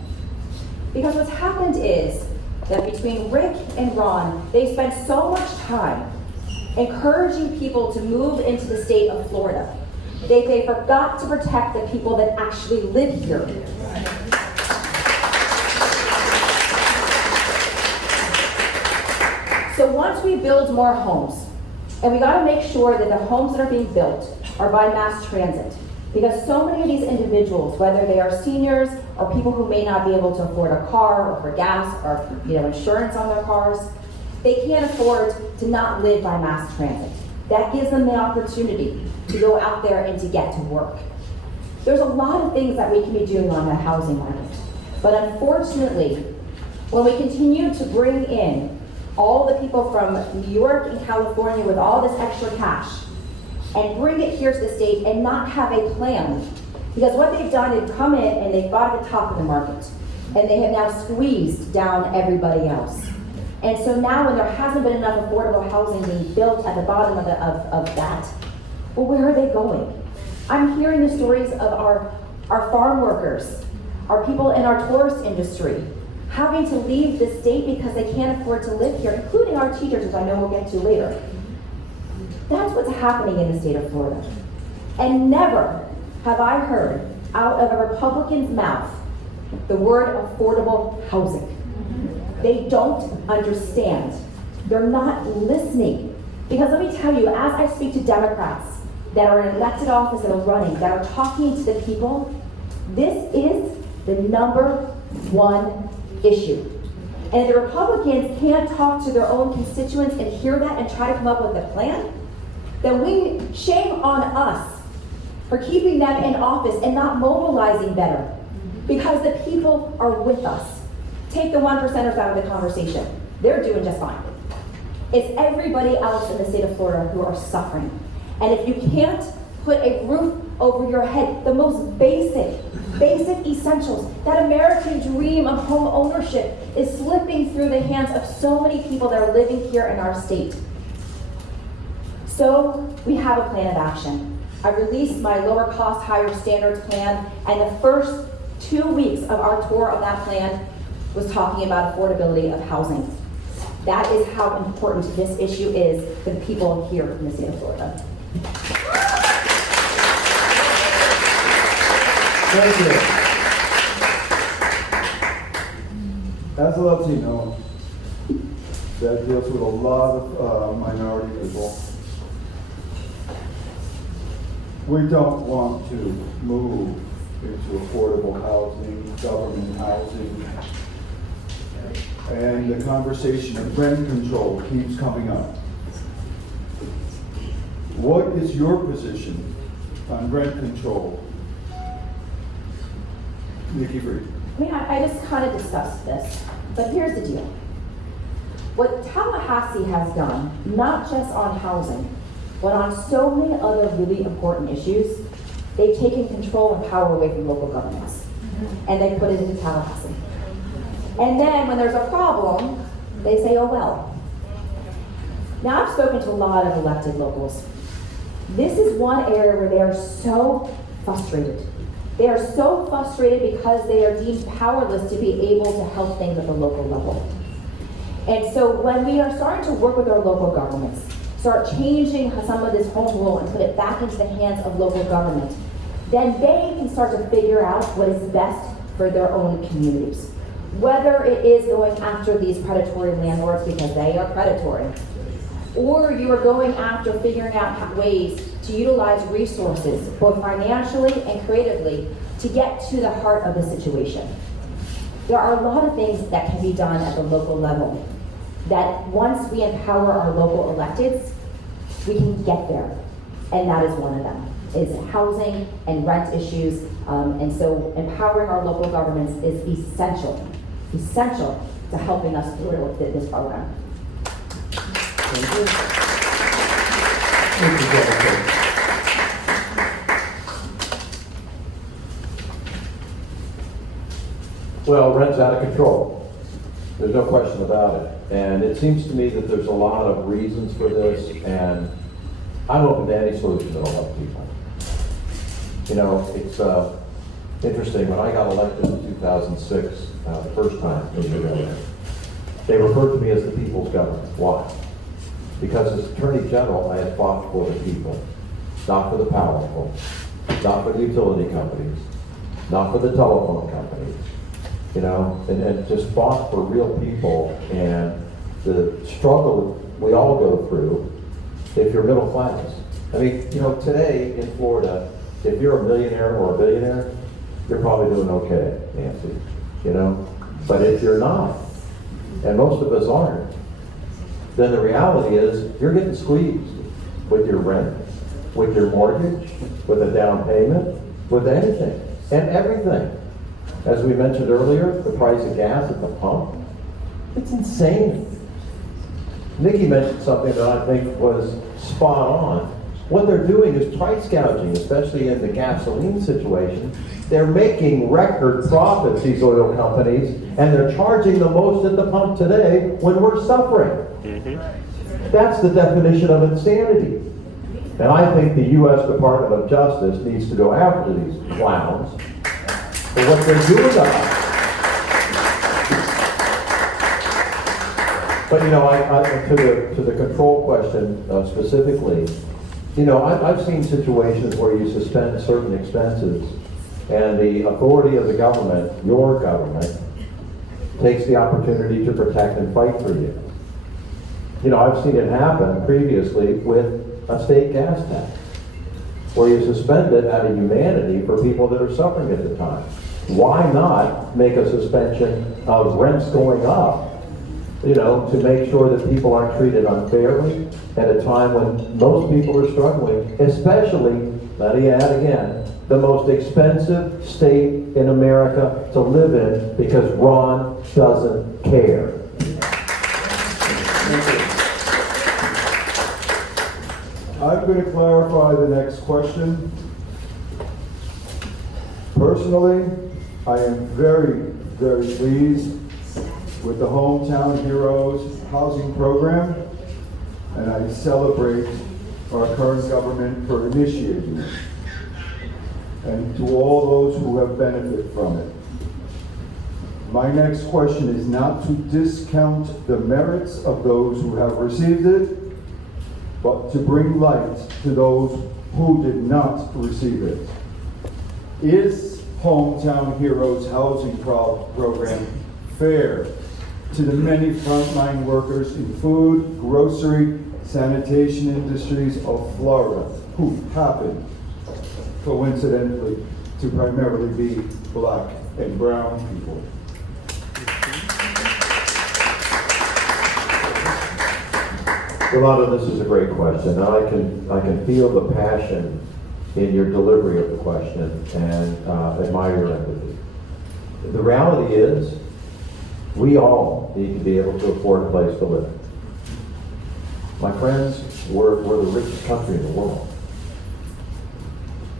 Because what's happened is that between Rick and Ron, they spent so much time encouraging people to move into the state of Florida. They forgot to protect the people that actually live here. So once we build more homes, and we gotta make sure that the homes that are being built are by mass transit, because so many of these individuals, whether they are seniors or people who may not be able to afford a car or for gas or insurance on their cars, they can't afford to not live by mass transit. That gives them the opportunity to go out there and to get to work. There's a lot of things that we can be doing on the housing market. But unfortunately, when we continue to bring in all the people from New York and California with all this extra cash and bring it here to the state and not have a plan, because what they've done is come in and they've bought at the top of the market and they have now squeezed down everybody else. And so now when there hasn't been enough affordable housing being built at the bottom of that, well, where are they going? I'm hearing the stories of our farm workers, our people in our tourist industry, having to leave the state because they can't afford to live here, including our teachers, which I know we'll get to later. That's what's happening in the state of Florida. And never have I heard out of a Republican's mouth the word affordable housing. They don't understand. They're not listening. Because let me tell you, as I speak to Democrats that are in elected office and are running, that are talking to the people, this is the #1 issue. And if the Republicans can't talk to their own constituents and hear that and try to come up with a plan, then shame on us for keeping them in office and not mobilizing better. Because the people are with us. Take the 1%ers out of the conversation. They're doing just fine. It's everybody else in the state of Florida who are suffering. And if you can't put a roof over your head, the most basic essentials, that American dream of home ownership is slipping through the hands of so many people that are living here in our state. So we have a plan of action. I released my lower cost, higher standards plan, and the first 2 weeks of our tour of that plan was talking about affordability of housing. That is how important this issue is for the people here in the state of Florida. Thank you. As a Latino that deals with a lot of minority people, we don't want to move into affordable housing, government housing. and the conversation of rent control keeps coming up. What is your position on rent control? Nikki Freed. I mean, I just kind of discussed this, but here's the deal. What Tallahassee has done, not just on housing, but on so many other really important issues, they've taken control and power away from local governments. And they put it into Tallahassee. And then when there's a problem, they say, oh well. Now I've spoken to a lot of elected locals. This is one area where they are so frustrated. They are so frustrated because they are deemed powerless to be able to help things at the local level. And so when we are starting to work with our local governments, start changing some of this home rule and put it back into the hands of local government, then they can start to figure out what is best for their own communities. Whether it is going after these predatory landlords because they are predatory, or you are going after figuring out ways to utilize resources, both financially and creatively, to get to the heart of the situation. There are a lot of things that can be done at the local level that once we empower our local electeds, we can get there. And that is one of them, is housing and rent issues. And so empowering our local governments is essential to helping us through with this program. Thank you. Thank you, Jennifer. Well, rent's out of control. There's no question about it. And it seems to me that there's a lot of reasons for this, and I'm open to any solution that'll help people. You know, it's interesting, when I got elected in 2006, the first time, they referred to me as the people's government. Why? Because as Attorney General, I had fought for the people, not for the powerful, not for the utility companies, not for the telephone companies, you know, and just fought for real people. And the struggle we all go through if you're middle class. I mean, you know, today in Florida, if you're a millionaire or a billionaire, you're probably doing okay, Nancy, you know? But if you're not, and most of us aren't, then the reality is you're getting squeezed with your rent, with your mortgage, with a down payment, with anything and everything. As we mentioned earlier, the price of gas at the pump, it's insane. Nikki mentioned something that I think was spot on. What they're doing is price gouging, especially in the gasoline situation. They're making record profits, these oil companies, and they're charging the most at the pump today when we're suffering. That's the definition of insanity. And I think the U.S. Department of Justice needs to go after these clowns for what they're doing to us. But you know, to the control question specifically, you know, I've seen situations where you suspend certain expenses and the authority of the government, your government, takes the opportunity to protect and fight for you. You know, I've seen it happen previously with a state gas tax, where you suspend it out of humanity for people that are suffering at the time. Why not make a suspension of rents going up, you know, to make sure that people aren't treated unfairly at a time when most people are struggling, especially, let me add again, the most expensive state in America to live in, because Ron doesn't care. I'm going to clarify the next question. Personally, I am very, very pleased with the Hometown Heroes housing program, and I celebrate our current government for initiating it, and to all those who have benefited from it. My next question is not to discount the merits of those who have received it, but to bring light to those who did not receive it. Is Hometown Heroes housing program fair to the many frontline workers in food, grocery, sanitation industries of Florida, who happen, coincidentally, to primarily be black and brown people? Rolando, this is a great question, and I can feel the passion in your delivery of the question and admire your empathy. The reality is, we all need to be able to afford a place to live. My friends, we're the richest country in the world.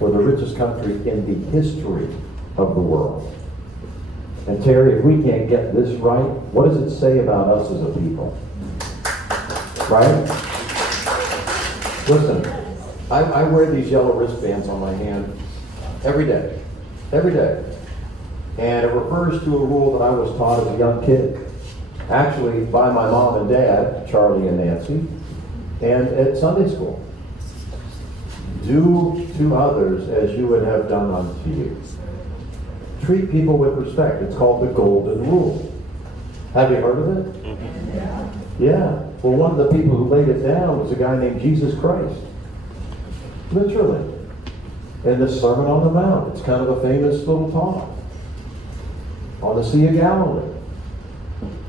We're the richest country in the history of the world. And Terry, if we can't get this right, what does it say about us as a people? Right? Listen, I wear these yellow wristbands on my hand every day. Every day. And it refers to a rule that I was taught as a young kid. Actually, by my mom and dad, Charlie and Nancy, and at Sunday school. Do to others as you would have done unto you. Treat people with respect. It's called the golden rule. Have you heard of it? Yeah. Well, one of the people who laid it down was a guy named Jesus Christ. Literally. In the Sermon on the Mount. It's kind of a famous little talk on the Sea of Galilee.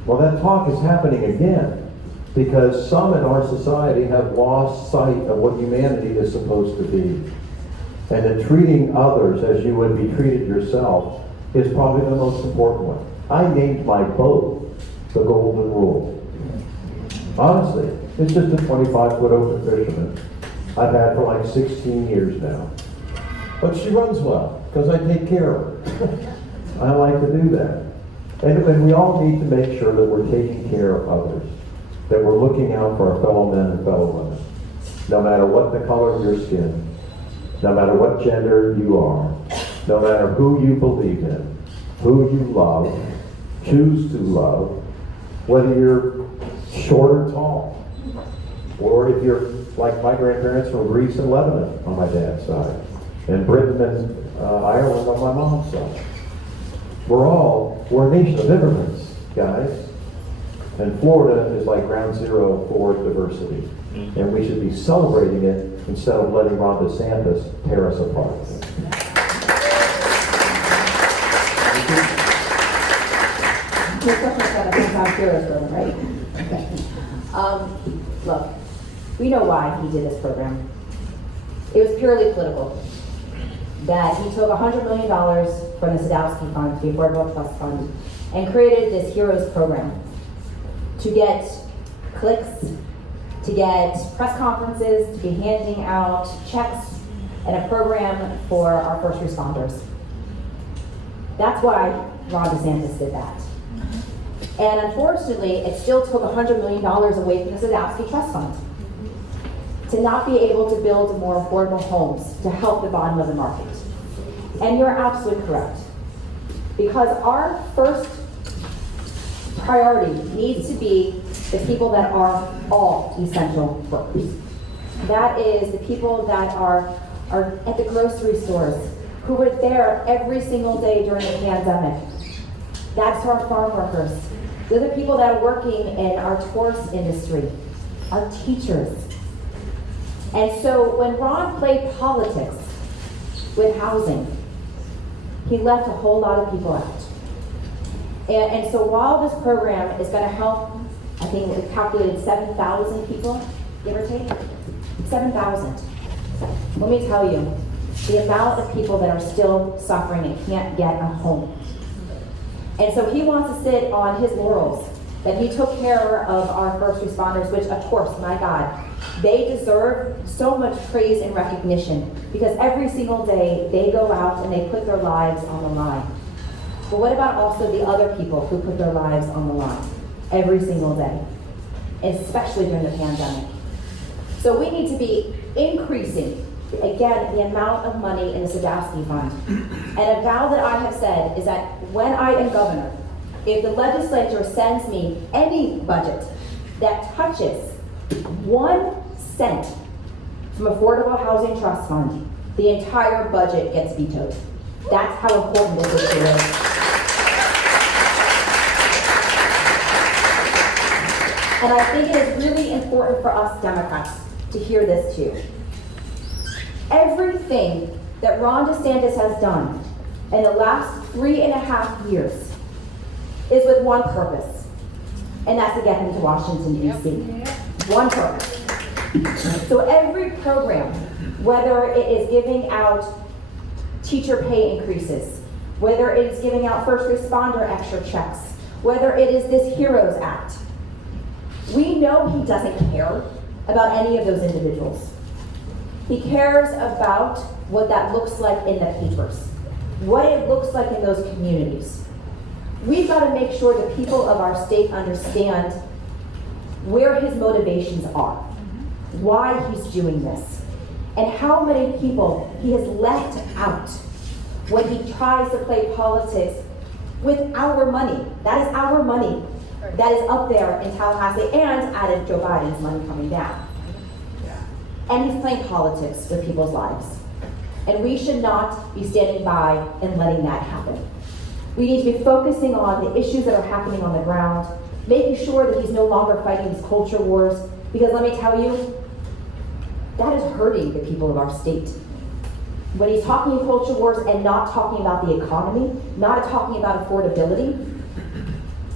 Well, that talk is happening again because some in our society have lost sight of what humanity is supposed to be. And that treating others as you would be treated yourself is probably the most important one. I named my boat the Golden Rule. Honestly, it's just a 25-foot open fisherman I've had for like 16 years now. But she runs well because I take care of her. I like to do that. And we all need to make sure that we're taking care of others, that we're looking out for our fellow men and fellow women, no matter what the color of your skin, no matter what gender you are, no matter who you believe in, who you love, choose to love, whether you're short or tall, or if you're like my grandparents from Greece and Lebanon on my dad's side, and Britain and Ireland on my mom's side. We're a nation of immigrants, guys. And Florida is like ground zero for diversity. And we should be celebrating it instead of letting Ron DeSantis tear us apart. Your question's got a big time curious for them, right? Okay. Look, we know why he did this program. It was purely political. That he took $100 million from the Sadowski Fund, the Affordable Trust Fund, and created this HEROES program to get clicks, to get press conferences, to be handing out checks, and a program for our first responders. That's why Ron DeSantis did that. And unfortunately, it still took $100 million away from the Sadowski Trust Fund to not be able to build more affordable homes to help the bottom of the market. And you're absolutely correct. Because our first priority needs to be the people that are all essential workers. That is the people that are at the grocery stores, who were there every single day during the pandemic. That's our farm workers. They're the people that are working in our tourist industry, our teachers. And so when Ron played politics with housing, he left a whole lot of people out. And so while this program is going to help, I think we calculated 7,000 people, give or take, 7,000. Let me tell you, the amount of people that are still suffering and can't get a home. And so he wants to sit on his laurels that he took care of our first responders, which of course, my God, they deserve so much praise and recognition because every single day they go out and they put their lives on the line. But what about also the other people who put their lives on the line every single day, especially during the pandemic? So we need to be increasing, again, the amount of money in the Sadowski Fund. And a vow that I have said is that when I am governor, if the legislature sends me any budget that touches 1 cent from Affordable Housing Trust Fund, the entire budget gets vetoed. That's how important this issue is. And I think it is really important for us Democrats to hear this too. Everything that Ron DeSantis has done in the last 3.5 years is with one purpose, and that's to get him to Washington, D.C. One program. So every program, whether it is giving out teacher pay increases, whether it is giving out first responder extra checks, whether it is this HEROES Act, we know he doesn't care about any of those individuals. He cares about what that looks like in the papers, what it looks like in those communities. We've got to make sure the people of our state understand where his motivations are, why he's doing this, and how many people he has left out when he tries to play politics with our money. That is our money that is up there in Tallahassee, and added Joe Biden's money coming down. And he's playing politics with people's lives. And we should not be standing by and letting that happen. We need to be focusing on the issues that are happening on the ground, making sure that he's no longer fighting these culture wars, because let me tell you, that is hurting the people of our state. When he's talking culture wars and not talking about the economy, not talking about affordability,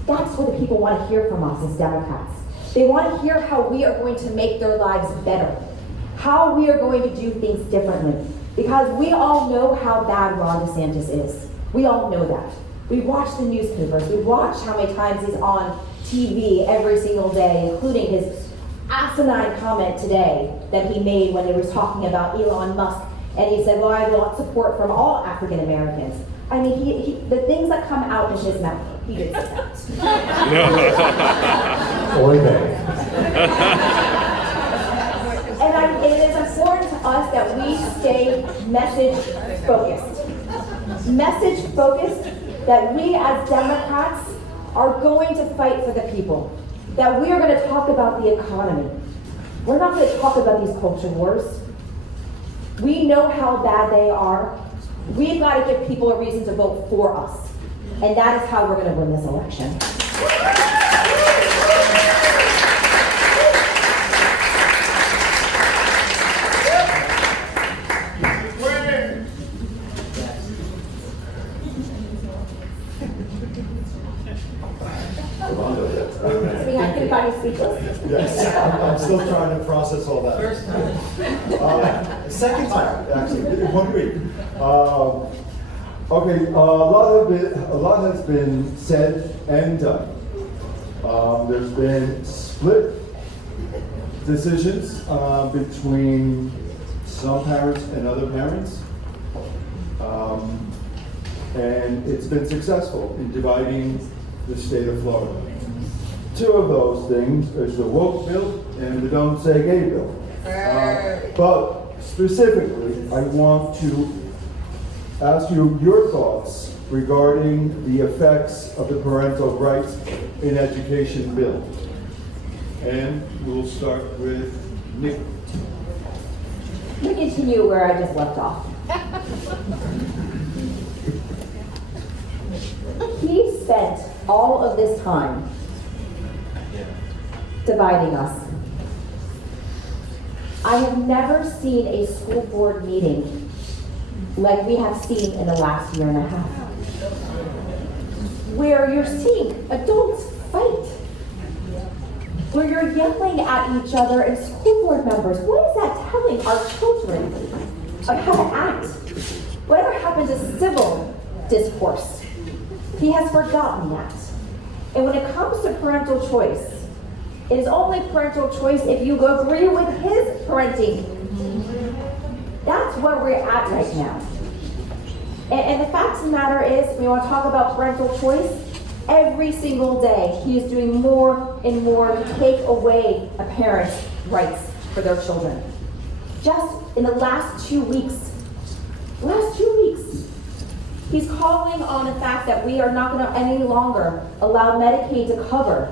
that's what the people want to hear from us as Democrats. They want to hear how we are going to make their lives better, how we are going to do things differently. Because we all know how bad Ron DeSantis is. We all know that. We watch the newspapers. We watch how many times he's on TV every single day, including his asinine comment today that he made when he was talking about Elon Musk. And he said, well, I want support from all African Americans. I mean, the things that come out in his mouth, he did say that. Oy vey. And it is important to us that we stay message focused. Message focused that we as Democrats are going to fight for the people. That we are going to talk about the economy. We're not going to talk about these culture wars. We know how bad they are. We've got to give people a reason to vote for us. And that is how we're going to win this election. Yes, I'm still trying to process all that. First time. Second time, actually, in 1 week. Okay, a lot has been said and done. There's been split decisions between some parents and other parents. And it's been successful in dividing the state of Florida. Two of those things is the woke bill and the don't say gay bill. But specifically, I want to ask you your thoughts regarding the effects of the parental rights in education bill. And we'll start with Nick. Let me continue where I just left off. He spent all of this time dividing us. I have never seen a school board meeting like we have seen in the last year and a half, where you're seeing adults fight, where you're yelling at each other and school board members. What is that telling our children of how to act? Whatever happened to civil discourse? He has forgotten that. And when it comes to parental choice, it is only parental choice if you agree with his parenting. That's where we're at right now. And the fact of the matter is, we want to talk about parental choice. Every single day, he is doing more and more to take away a parent's rights for their children. Just in the last 2 weeks, he's calling on the fact that we are not going to any longer allow Medicaid to cover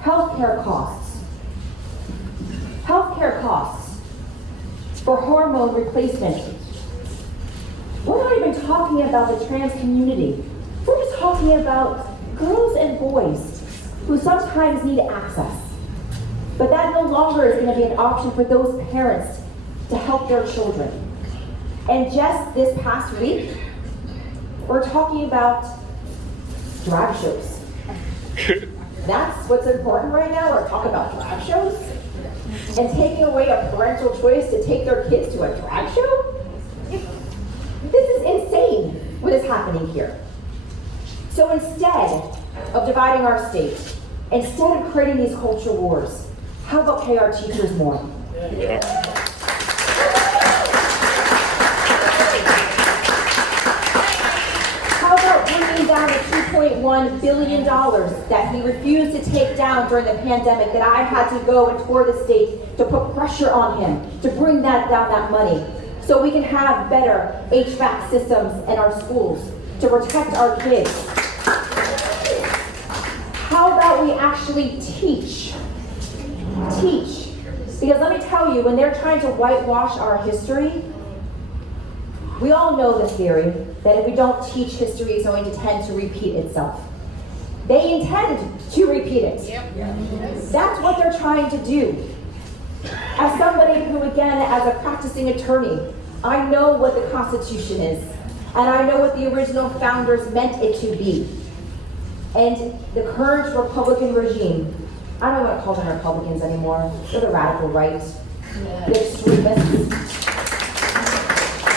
healthcare costs for hormone replacement. We're not even talking about the trans community. We're just talking about girls and boys who sometimes need access. But that no longer is going to be an option for those parents to help their children. And just this past week, we're talking about drag shows. That's what's important right now. We're talking about drag shows. and taking away a parental choice to take their kids to a drag show? This is insane, what is happening here. So instead of dividing our state, instead of creating these culture wars, how about pay our teachers more? How about bringing down the $2.1 billion that we refused to take down during the pandemic, that I had to go and tour the state to put pressure on him to bring down that money, so we can have better HVAC systems in our schools to protect our kids? How about we actually teach? Teach. Because let me tell you, when they're trying to whitewash our history, we all know the theory that if we don't teach, history is going to tend to repeat itself. They intend to repeat it. That's what they're trying to do. As somebody who, again, as a practicing attorney, I know what the Constitution is, and I know what the original founders meant it to be. And the current Republican regime, I don't want to call them Republicans anymore, they're the radical right, the extremists.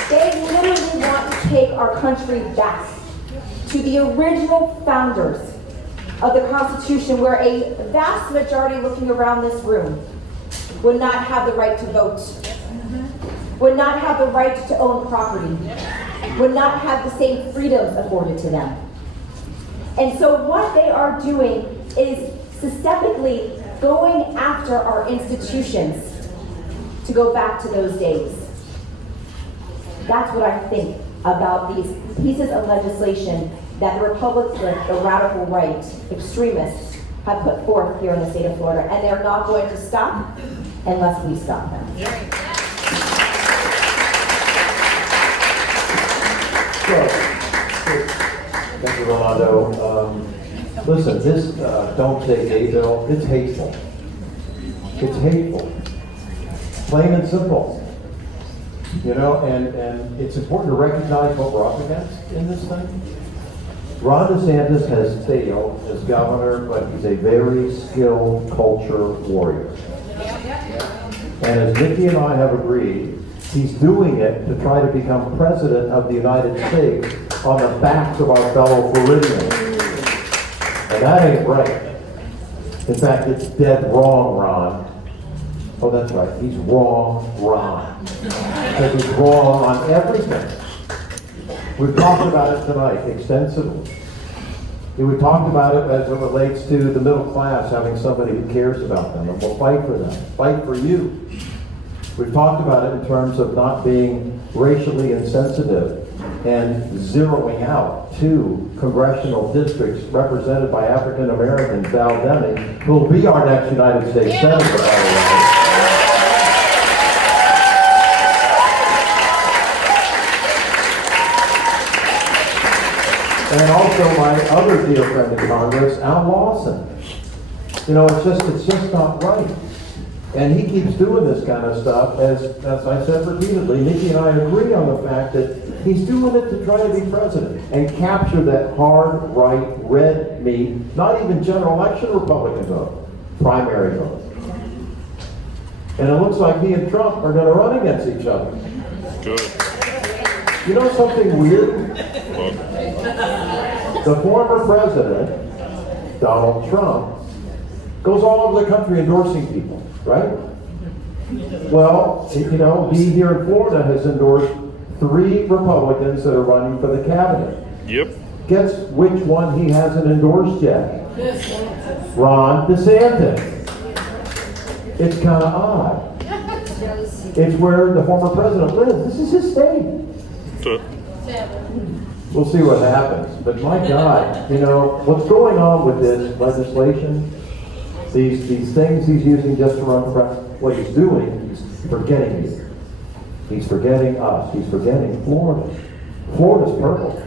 They literally want to take our country back to the original founders of the Constitution, where a vast majority looking around this room would not have the right to vote, would not have the right to own property, would not have the same freedoms afforded to them. And so what they are doing is systemically going after our institutions to go back to those days. That's what I think about these pieces of legislation that the Republicans, the radical right, extremists, have put forth here in the state of Florida, and they're not going to stop unless we stop them. Thank you, Rolando. Listen, this Don't Say Gay bill, it's hateful. It's hateful. Plain and simple. You know, and it's important to recognize what we're up against in this thing. Ron DeSantis has failed as governor, but he's a very skilled culture warrior. And as Nikki and I have agreed, he's doing it to try to become president of the United States on the backs of our fellow Floridians. And that ain't right. In fact, it's dead wrong, Ron. Oh, that's right. He's wrong, Ron. Because he's wrong on everything. We've talked about it tonight extensively. We talked about it as it relates to the middle class having somebody who cares about them and will fight for them, fight for you. We've talked about it in terms of not being racially insensitive and zeroing out 2 congressional districts represented by African Americans, Val Deming, who will be our next United States Senator, by the way. And also my other dear friend in Congress, Al Lawson. You know, it's just not right. And he keeps doing this kind of stuff, as I said repeatedly. Nikki and I agree on the fact that he's doing it to try to be president and capture that hard right, red meat, not even general election Republican vote, primary vote. And it looks like he and Trump are going to run against each other. Good. You know something weird? The former president, Donald Trump, goes all over the country endorsing people, right? Well, you know, he here in Florida has endorsed 3 Republicans that are running for the cabinet. Yep. Guess which one he hasn't endorsed yet? Ron DeSantis. It's kind of odd. It's where the former president lives. This is his state. We'll see what happens. But my God, you know, what's going on with this legislation, these things he's using just to run for president, what he's doing, he's forgetting you. He's forgetting us. He's forgetting Florida. Florida's purple.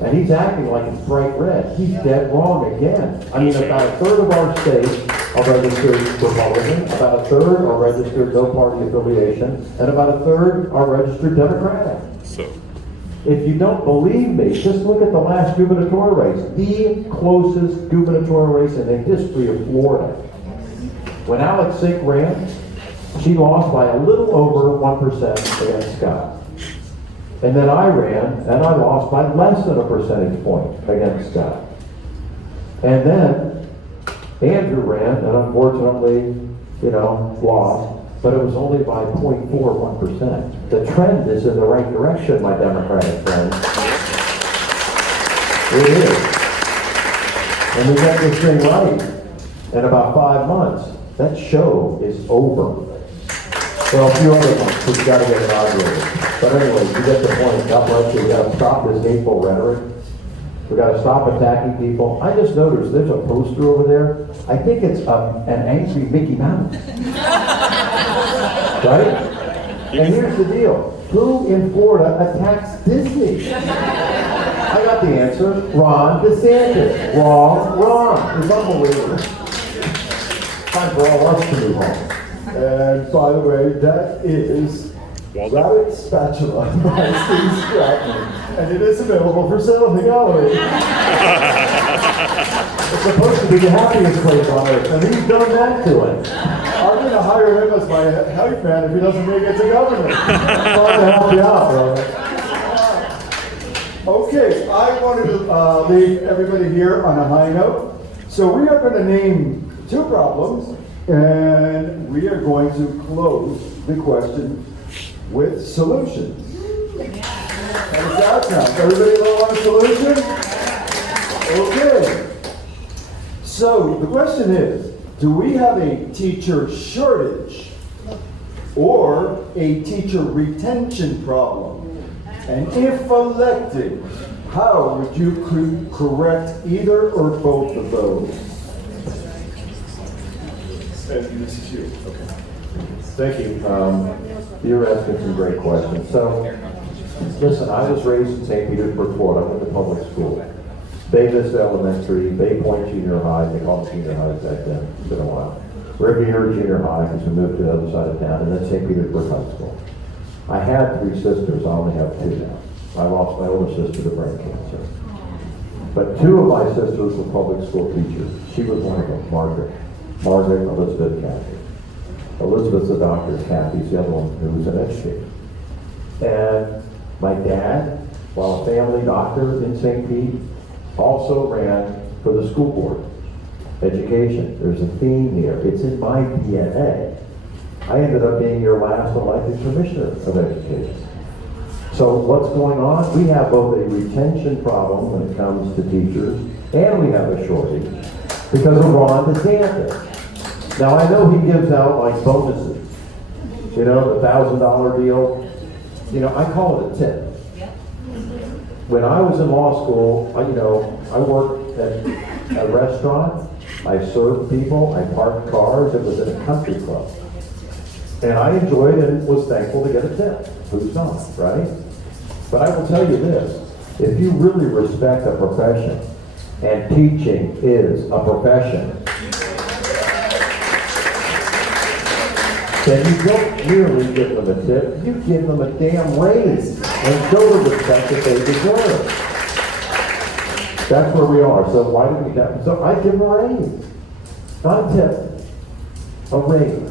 And he's acting like it's bright red. He's dead wrong again. I mean, about a third of our state are registered Republican, about a third are registered no party affiliation, and about a third are registered Democratic. So. If you don't believe me, just look at the last gubernatorial race, the closest gubernatorial race in the history of Florida. When Alex Sink ran, She lost by a little over 1% against Scott. And then I ran, and I lost by less than a percentage point against Scott. And then Andrew ran, and unfortunately, lost, but it was only by 0.41%. The trend is in the right direction, my Democratic friends. It is. And we got this thing right in about 5 months. That show is over. Well, a few other months, we've got to get inaugurated. But anyway, you get the point. God bless you. We got to stop this hateful rhetoric. We got to stop attacking people. I just noticed there's a poster over there. I think it's an angry Mickey Mouse. Right? And here's the deal. Who in Florida attacks Disney? I got the answer. Ron DeSantis. Wrong. It's unbelievable. Time for all us to move on. And by the way, that is Rabbit Spatula by Steve Stratton. And it is available for sale in the gallery. It's supposed to be the happiest place on earth, and he's done that to it. I'm going to hire him as my hype man if he doesn't make it to governor. I'm trying to help you out, brother. Okay, I wanted to leave everybody here on a high note. So we are going to name 2 problems, and we are going to close the question with solutions. How does that sound? Everybody want a solution? Okay. So the question is, do we have a teacher shortage or a teacher retention problem? And if elected, how would you correct either or both of those? And this is you. Okay. Thank you. You're asking some great questions. So, listen, I was raised in St. Petersburg, Florida. I went to public school. Bay Vista Elementary, Bay Point Junior High, they called it junior highs back then, it's been a while. Riviera Junior High, because we moved to the other side of town, and then St. Petersburg High School. I had 3 sisters, I only have 2 now. I lost my older sister to brain cancer. But 2 of my sisters were public school teachers. She was one of them, Margaret, Elizabeth, Kathy. Elizabeth's a doctor, Kathy's the other one who was an educator. And my dad, while a family doctor in St. Pete, also ran for the school board. Education, there's a theme here. It's in my DNA. I ended up being your last elected commissioner of education. So what's going on? We have both a retention problem when it comes to teachers, and we have a shortage because of Ron DeSantis. Now I know he gives out like bonuses, the $1,000 deal. I call it a tip. When I was in law school, I worked at a restaurant. I served people. I parked cars. It was in a country club. And I enjoyed and was thankful to get a tip. Who's not, right? But I will tell you this. If you really respect a profession, and teaching is a profession, then you don't merely give them a tip, you give them a damn raise and show the respect that they deserve. That's where we are. So why do we have? So I give them a raise, not a tip, a raise.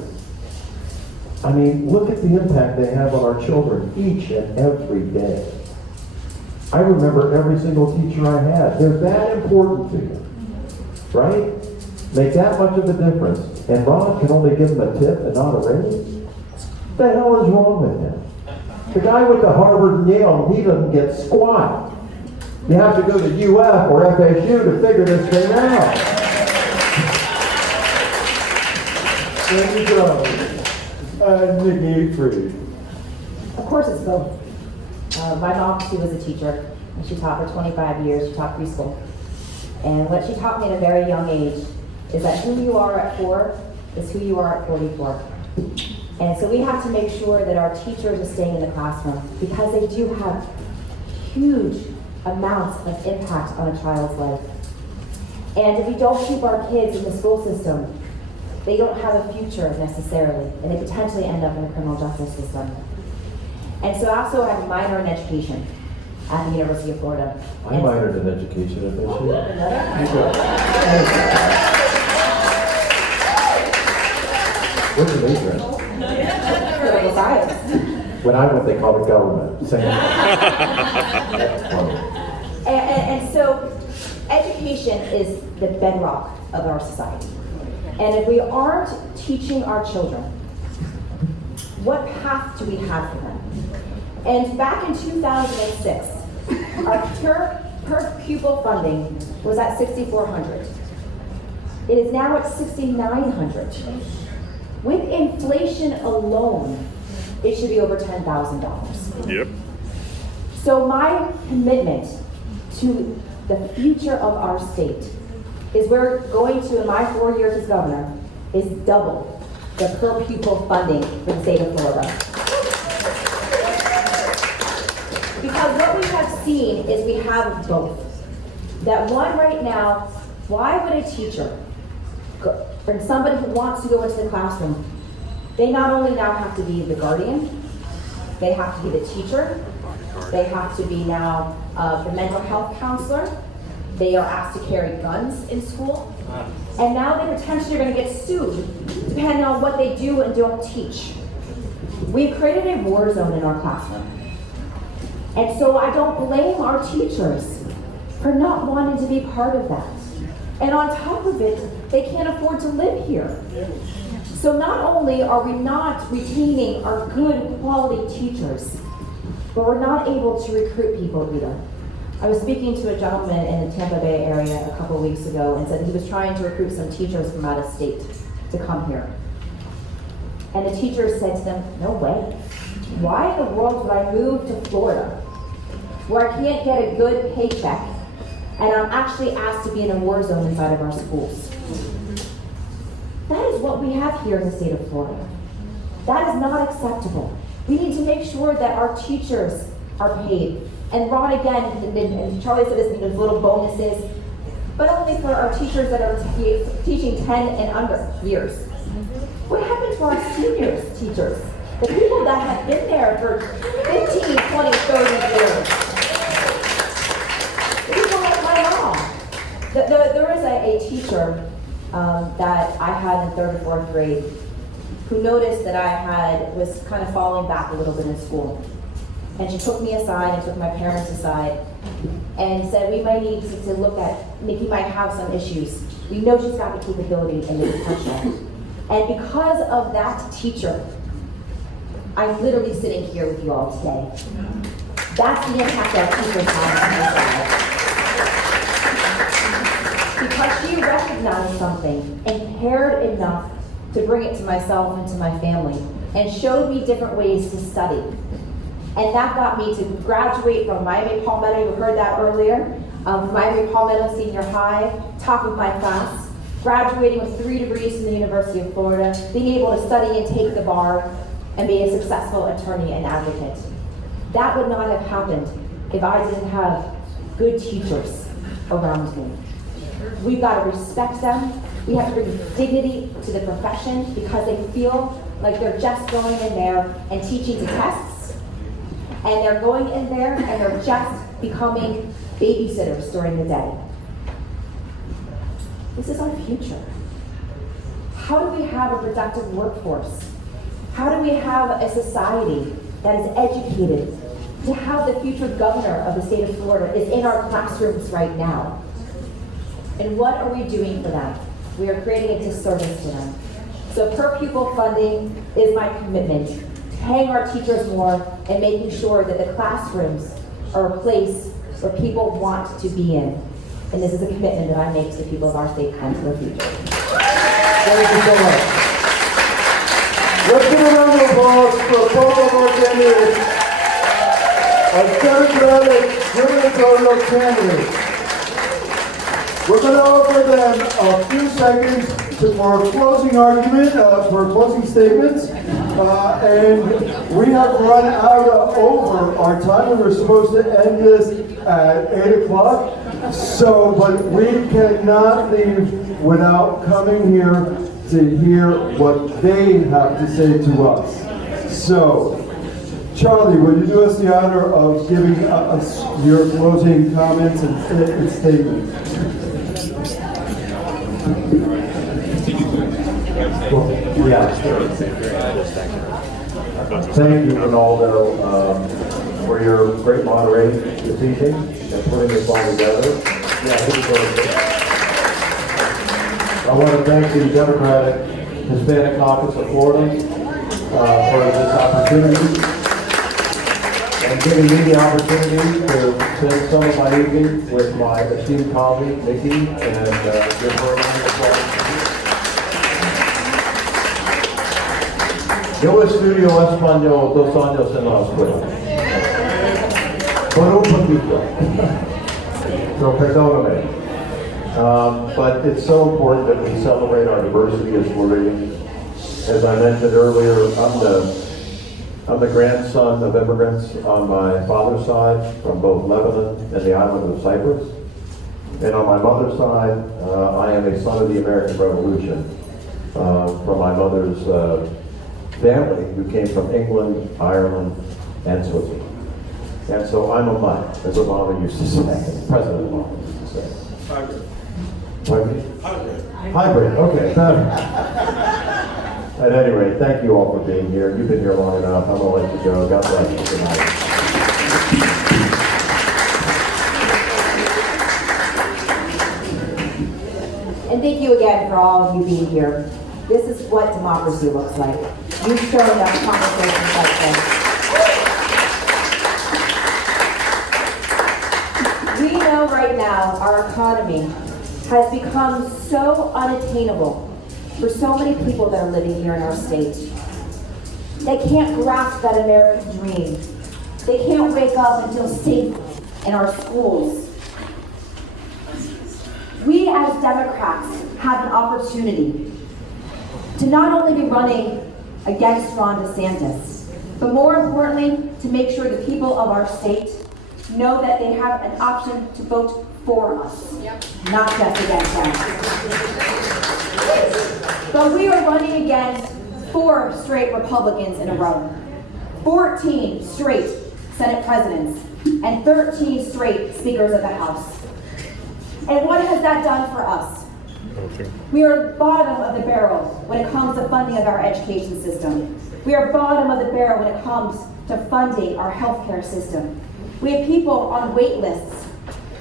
I mean, look at the impact they have on our children each and every day. I remember every single teacher I had. They're that important to you, right? Make that much of a difference. And Ron can only give them a tip and not a raise? What the hell is wrong with him? The guy with the Harvard and Yale, he doesn't get squat. You have to go to UF or FSU to figure this thing out. There you go. Nikki Freed. Of course it's both. My mom, she was a teacher, and she taught for 25 years. She taught preschool. And what she taught me at a very young age is that who you are at 4 is who you are at 44. And so we have to make sure that our teachers are staying in the classroom because they do have huge amounts of impact on a child's life. And if we don't keep our kids in the school system, they don't have a future necessarily, and they potentially end up in the criminal justice system. And so I also have a minor in education at the University of Florida. I minored in education at FSU. What's your major in? political science. When I went, they called it government. Same. That's funny. And so education is the bedrock of our society. And if we aren't teaching our children, what path do we have for them? And back in 2006, our per pupil funding was at $6,400. It is now at $6,900. With inflation alone, it should be over $10,000. Yep. So my commitment to the future of our state is we're going to, in my 4 years as governor, is double the per pupil funding for the state of Florida. Because what we have seen is we have both. That one right now, why would a teacher, or somebody who wants to go into the classroom, they not only now have to be the guardian, they have to be the teacher, they have to be now the mental health counselor, they are asked to carry guns in school, and now they potentially are going to get sued depending on what they do and don't teach. We've created a war zone in our classroom. And so I don't blame our teachers for not wanting to be part of that. And on top of it, they can't afford to live here. So not only are we not retaining our good quality teachers, but we're not able to recruit people either. I was speaking to a gentleman in the Tampa Bay area a couple of weeks ago and said he was trying to recruit some teachers from out of state to come here. And the teachers said to them, no way. Why in the world would I move to Florida where I can't get a good paycheck and I'm actually asked to be in a war zone inside of our schools? That is what we have here in the state of Florida. That is not acceptable. We need to make sure that our teachers are paid. And Ron, again, and Charlie said this, there's little bonuses, but only for our teachers that are teaching 10 and under years. What happened to our seniors teachers? The people that have been there for 15, 20, 30 years. People like my mom. There was a teacher that I had in 3rd and 4th grade who noticed that I was kind of falling back a little bit in school. And she took me aside and took my parents aside and said, we might need to look at, Nikki might have some issues. We know she's got the capability and the potential. And because of that teacher, I'm literally sitting here with you all today. That's the impact our teachers have on my life. Because she recognized something and cared enough to bring it to myself and to my family and showed me different ways to study. And that got me to graduate from Miami Palmetto, you heard that earlier, Miami Palmetto Senior High, top of my class, graduating with 3 degrees from the University of Florida, being able to study and take the bar, and be a successful attorney and advocate. That would not have happened if I didn't have good teachers around me. We've got to respect them. We have to bring dignity to the profession because they feel like they're just going in there and teaching to tests, and they're going in there and they're just becoming babysitters during the day. This is our future. How do we have a productive workforce? How do we have a society that is educated to have the future governor of the state of Florida is in our classrooms right now? And what are we doing for them? We are creating a disservice to them. So per pupil funding is my commitment to paying our teachers more and making sure that the classrooms are a place where people want to be in. And this is a commitment that I make to the people of our state and to the future. Thank you so much. Let's give a round of applause for both of our candidates, our Democratic gubernatorial candidates. We're going to offer them a few seconds for a closing argument, for closing statements. And we have run out over our time. We were supposed to end this at 8 o'clock. So, but we cannot leave without coming here to hear what they have to say to us. So, Charlie, would you do us the honor of giving us your closing comments and statements? Well, yeah. Thank you, Ronaldo, for your great moderating this evening and putting this all together. Yeah, I think it's really good. I want to thank the Democratic Hispanic Caucus of Florida for this opportunity and giving me the opportunity to spend some of my evening with my esteemed colleague, Nikki, and give her a round of applause. Yo estudio español 2 años en la escuela. Por un poquito. So perdóname. But it's so important that we celebrate our diversity as Floridians. As I mentioned earlier, I'm the grandson of immigrants on my father's side from both Lebanon and the island of Cyprus. And on my mother's side, I am a son of the American Revolution from my mother's family who came from England, Ireland, and Switzerland. And so I'm a mutt, as Obama used to say, President Obama used to say. Hybrid. Pardon me? Hybrid. Hybrid, okay. At any rate, thank you all for being here. You've been here long enough. I'm going to let you go. God bless you. Good night. And thank you again for all of you being here. This is what democracy looks like. You've shown up conversations like this. We know right now our economy has become so unattainable for so many people that are living here in our state. They can't grasp that American dream. They can't wake up and feel safe in our schools. We as Democrats have an opportunity to not only be running against Ron DeSantis, but more importantly, to make sure the people of our state know that they have an option to vote for us, not just against them. But we are running against 4 straight Republicans in a row, 14 straight Senate presidents, and 13 straight speakers of the House. And what has that done for us? We are bottom of the barrel when it comes to funding of our education system. We are bottom of the barrel when it comes to funding our healthcare system. We have people on wait lists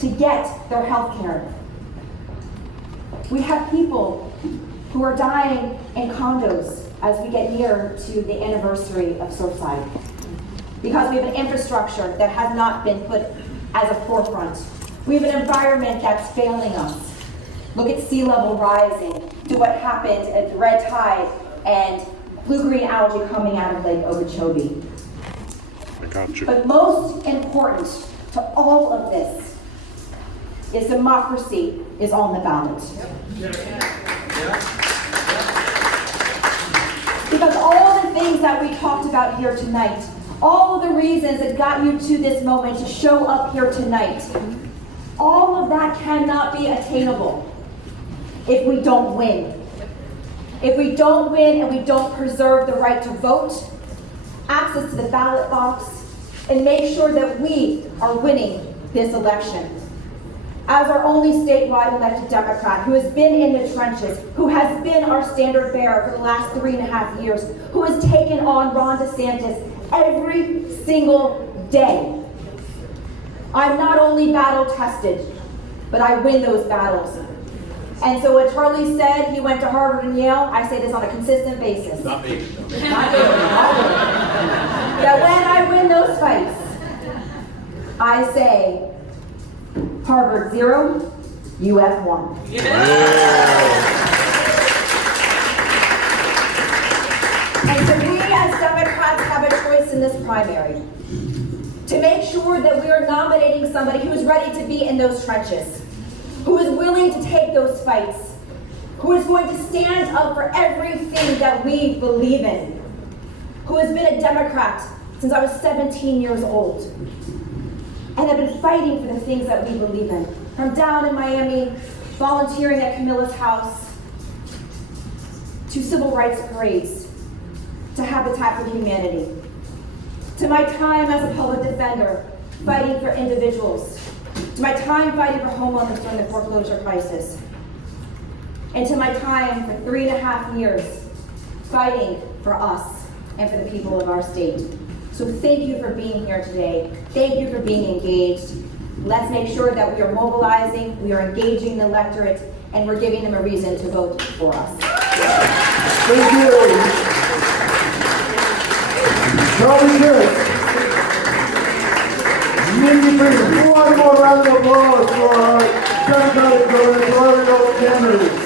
to get their healthcare. We have people who are dying in condos as we get near to the anniversary of Surfside, because we have an infrastructure that has not been put as a forefront. We have an environment that's failing us. Look at sea level rising, to what happened at the red tide and blue-green algae coming out of Lake Okeechobee. I got you. But most important to all of this is democracy is on the ballot. Because all the things that we talked about here tonight, all of the reasons that got you to this moment to show up here tonight, all of that cannot be attainable if we don't win. If we don't win and we don't preserve the right to vote, access to the ballot box, and make sure that we are winning this election. As our only statewide elected Democrat who has been in the trenches, who has been our standard bearer for the last 3.5 years, who has taken on Ron DeSantis every single day. I'm not only battle tested, but I win those battles. And so what Charlie said, he went to Harvard and Yale, I say this on a consistent basis. Not me. Not me. That when I win those fights, I say, Harvard 0, UF 1. And so we as Democrats have a choice in this primary to make sure that we are nominating somebody who is ready to be in those trenches, who is willing to take those fights, who is going to stand up for everything that we believe in, who has been a Democrat since I was 17 years old, and have been fighting for the things that we believe in. From down in Miami, volunteering at Camilla's house, to civil rights parades, to Habitat for Humanity, to my time as a public defender, fighting for individuals, to my time fighting for homeowners during the foreclosure crisis, and to my time for 3.5 years fighting for us and for the people of our state. So thank you for being here today. Thank you for being engaged. Let's make sure that we are mobilizing, we are engaging the electorate, and we're giving them a reason to vote for us. Thank you. Charlie Kirk. Mindy Green. One more round of applause for our Democratic gubernatorial candidate.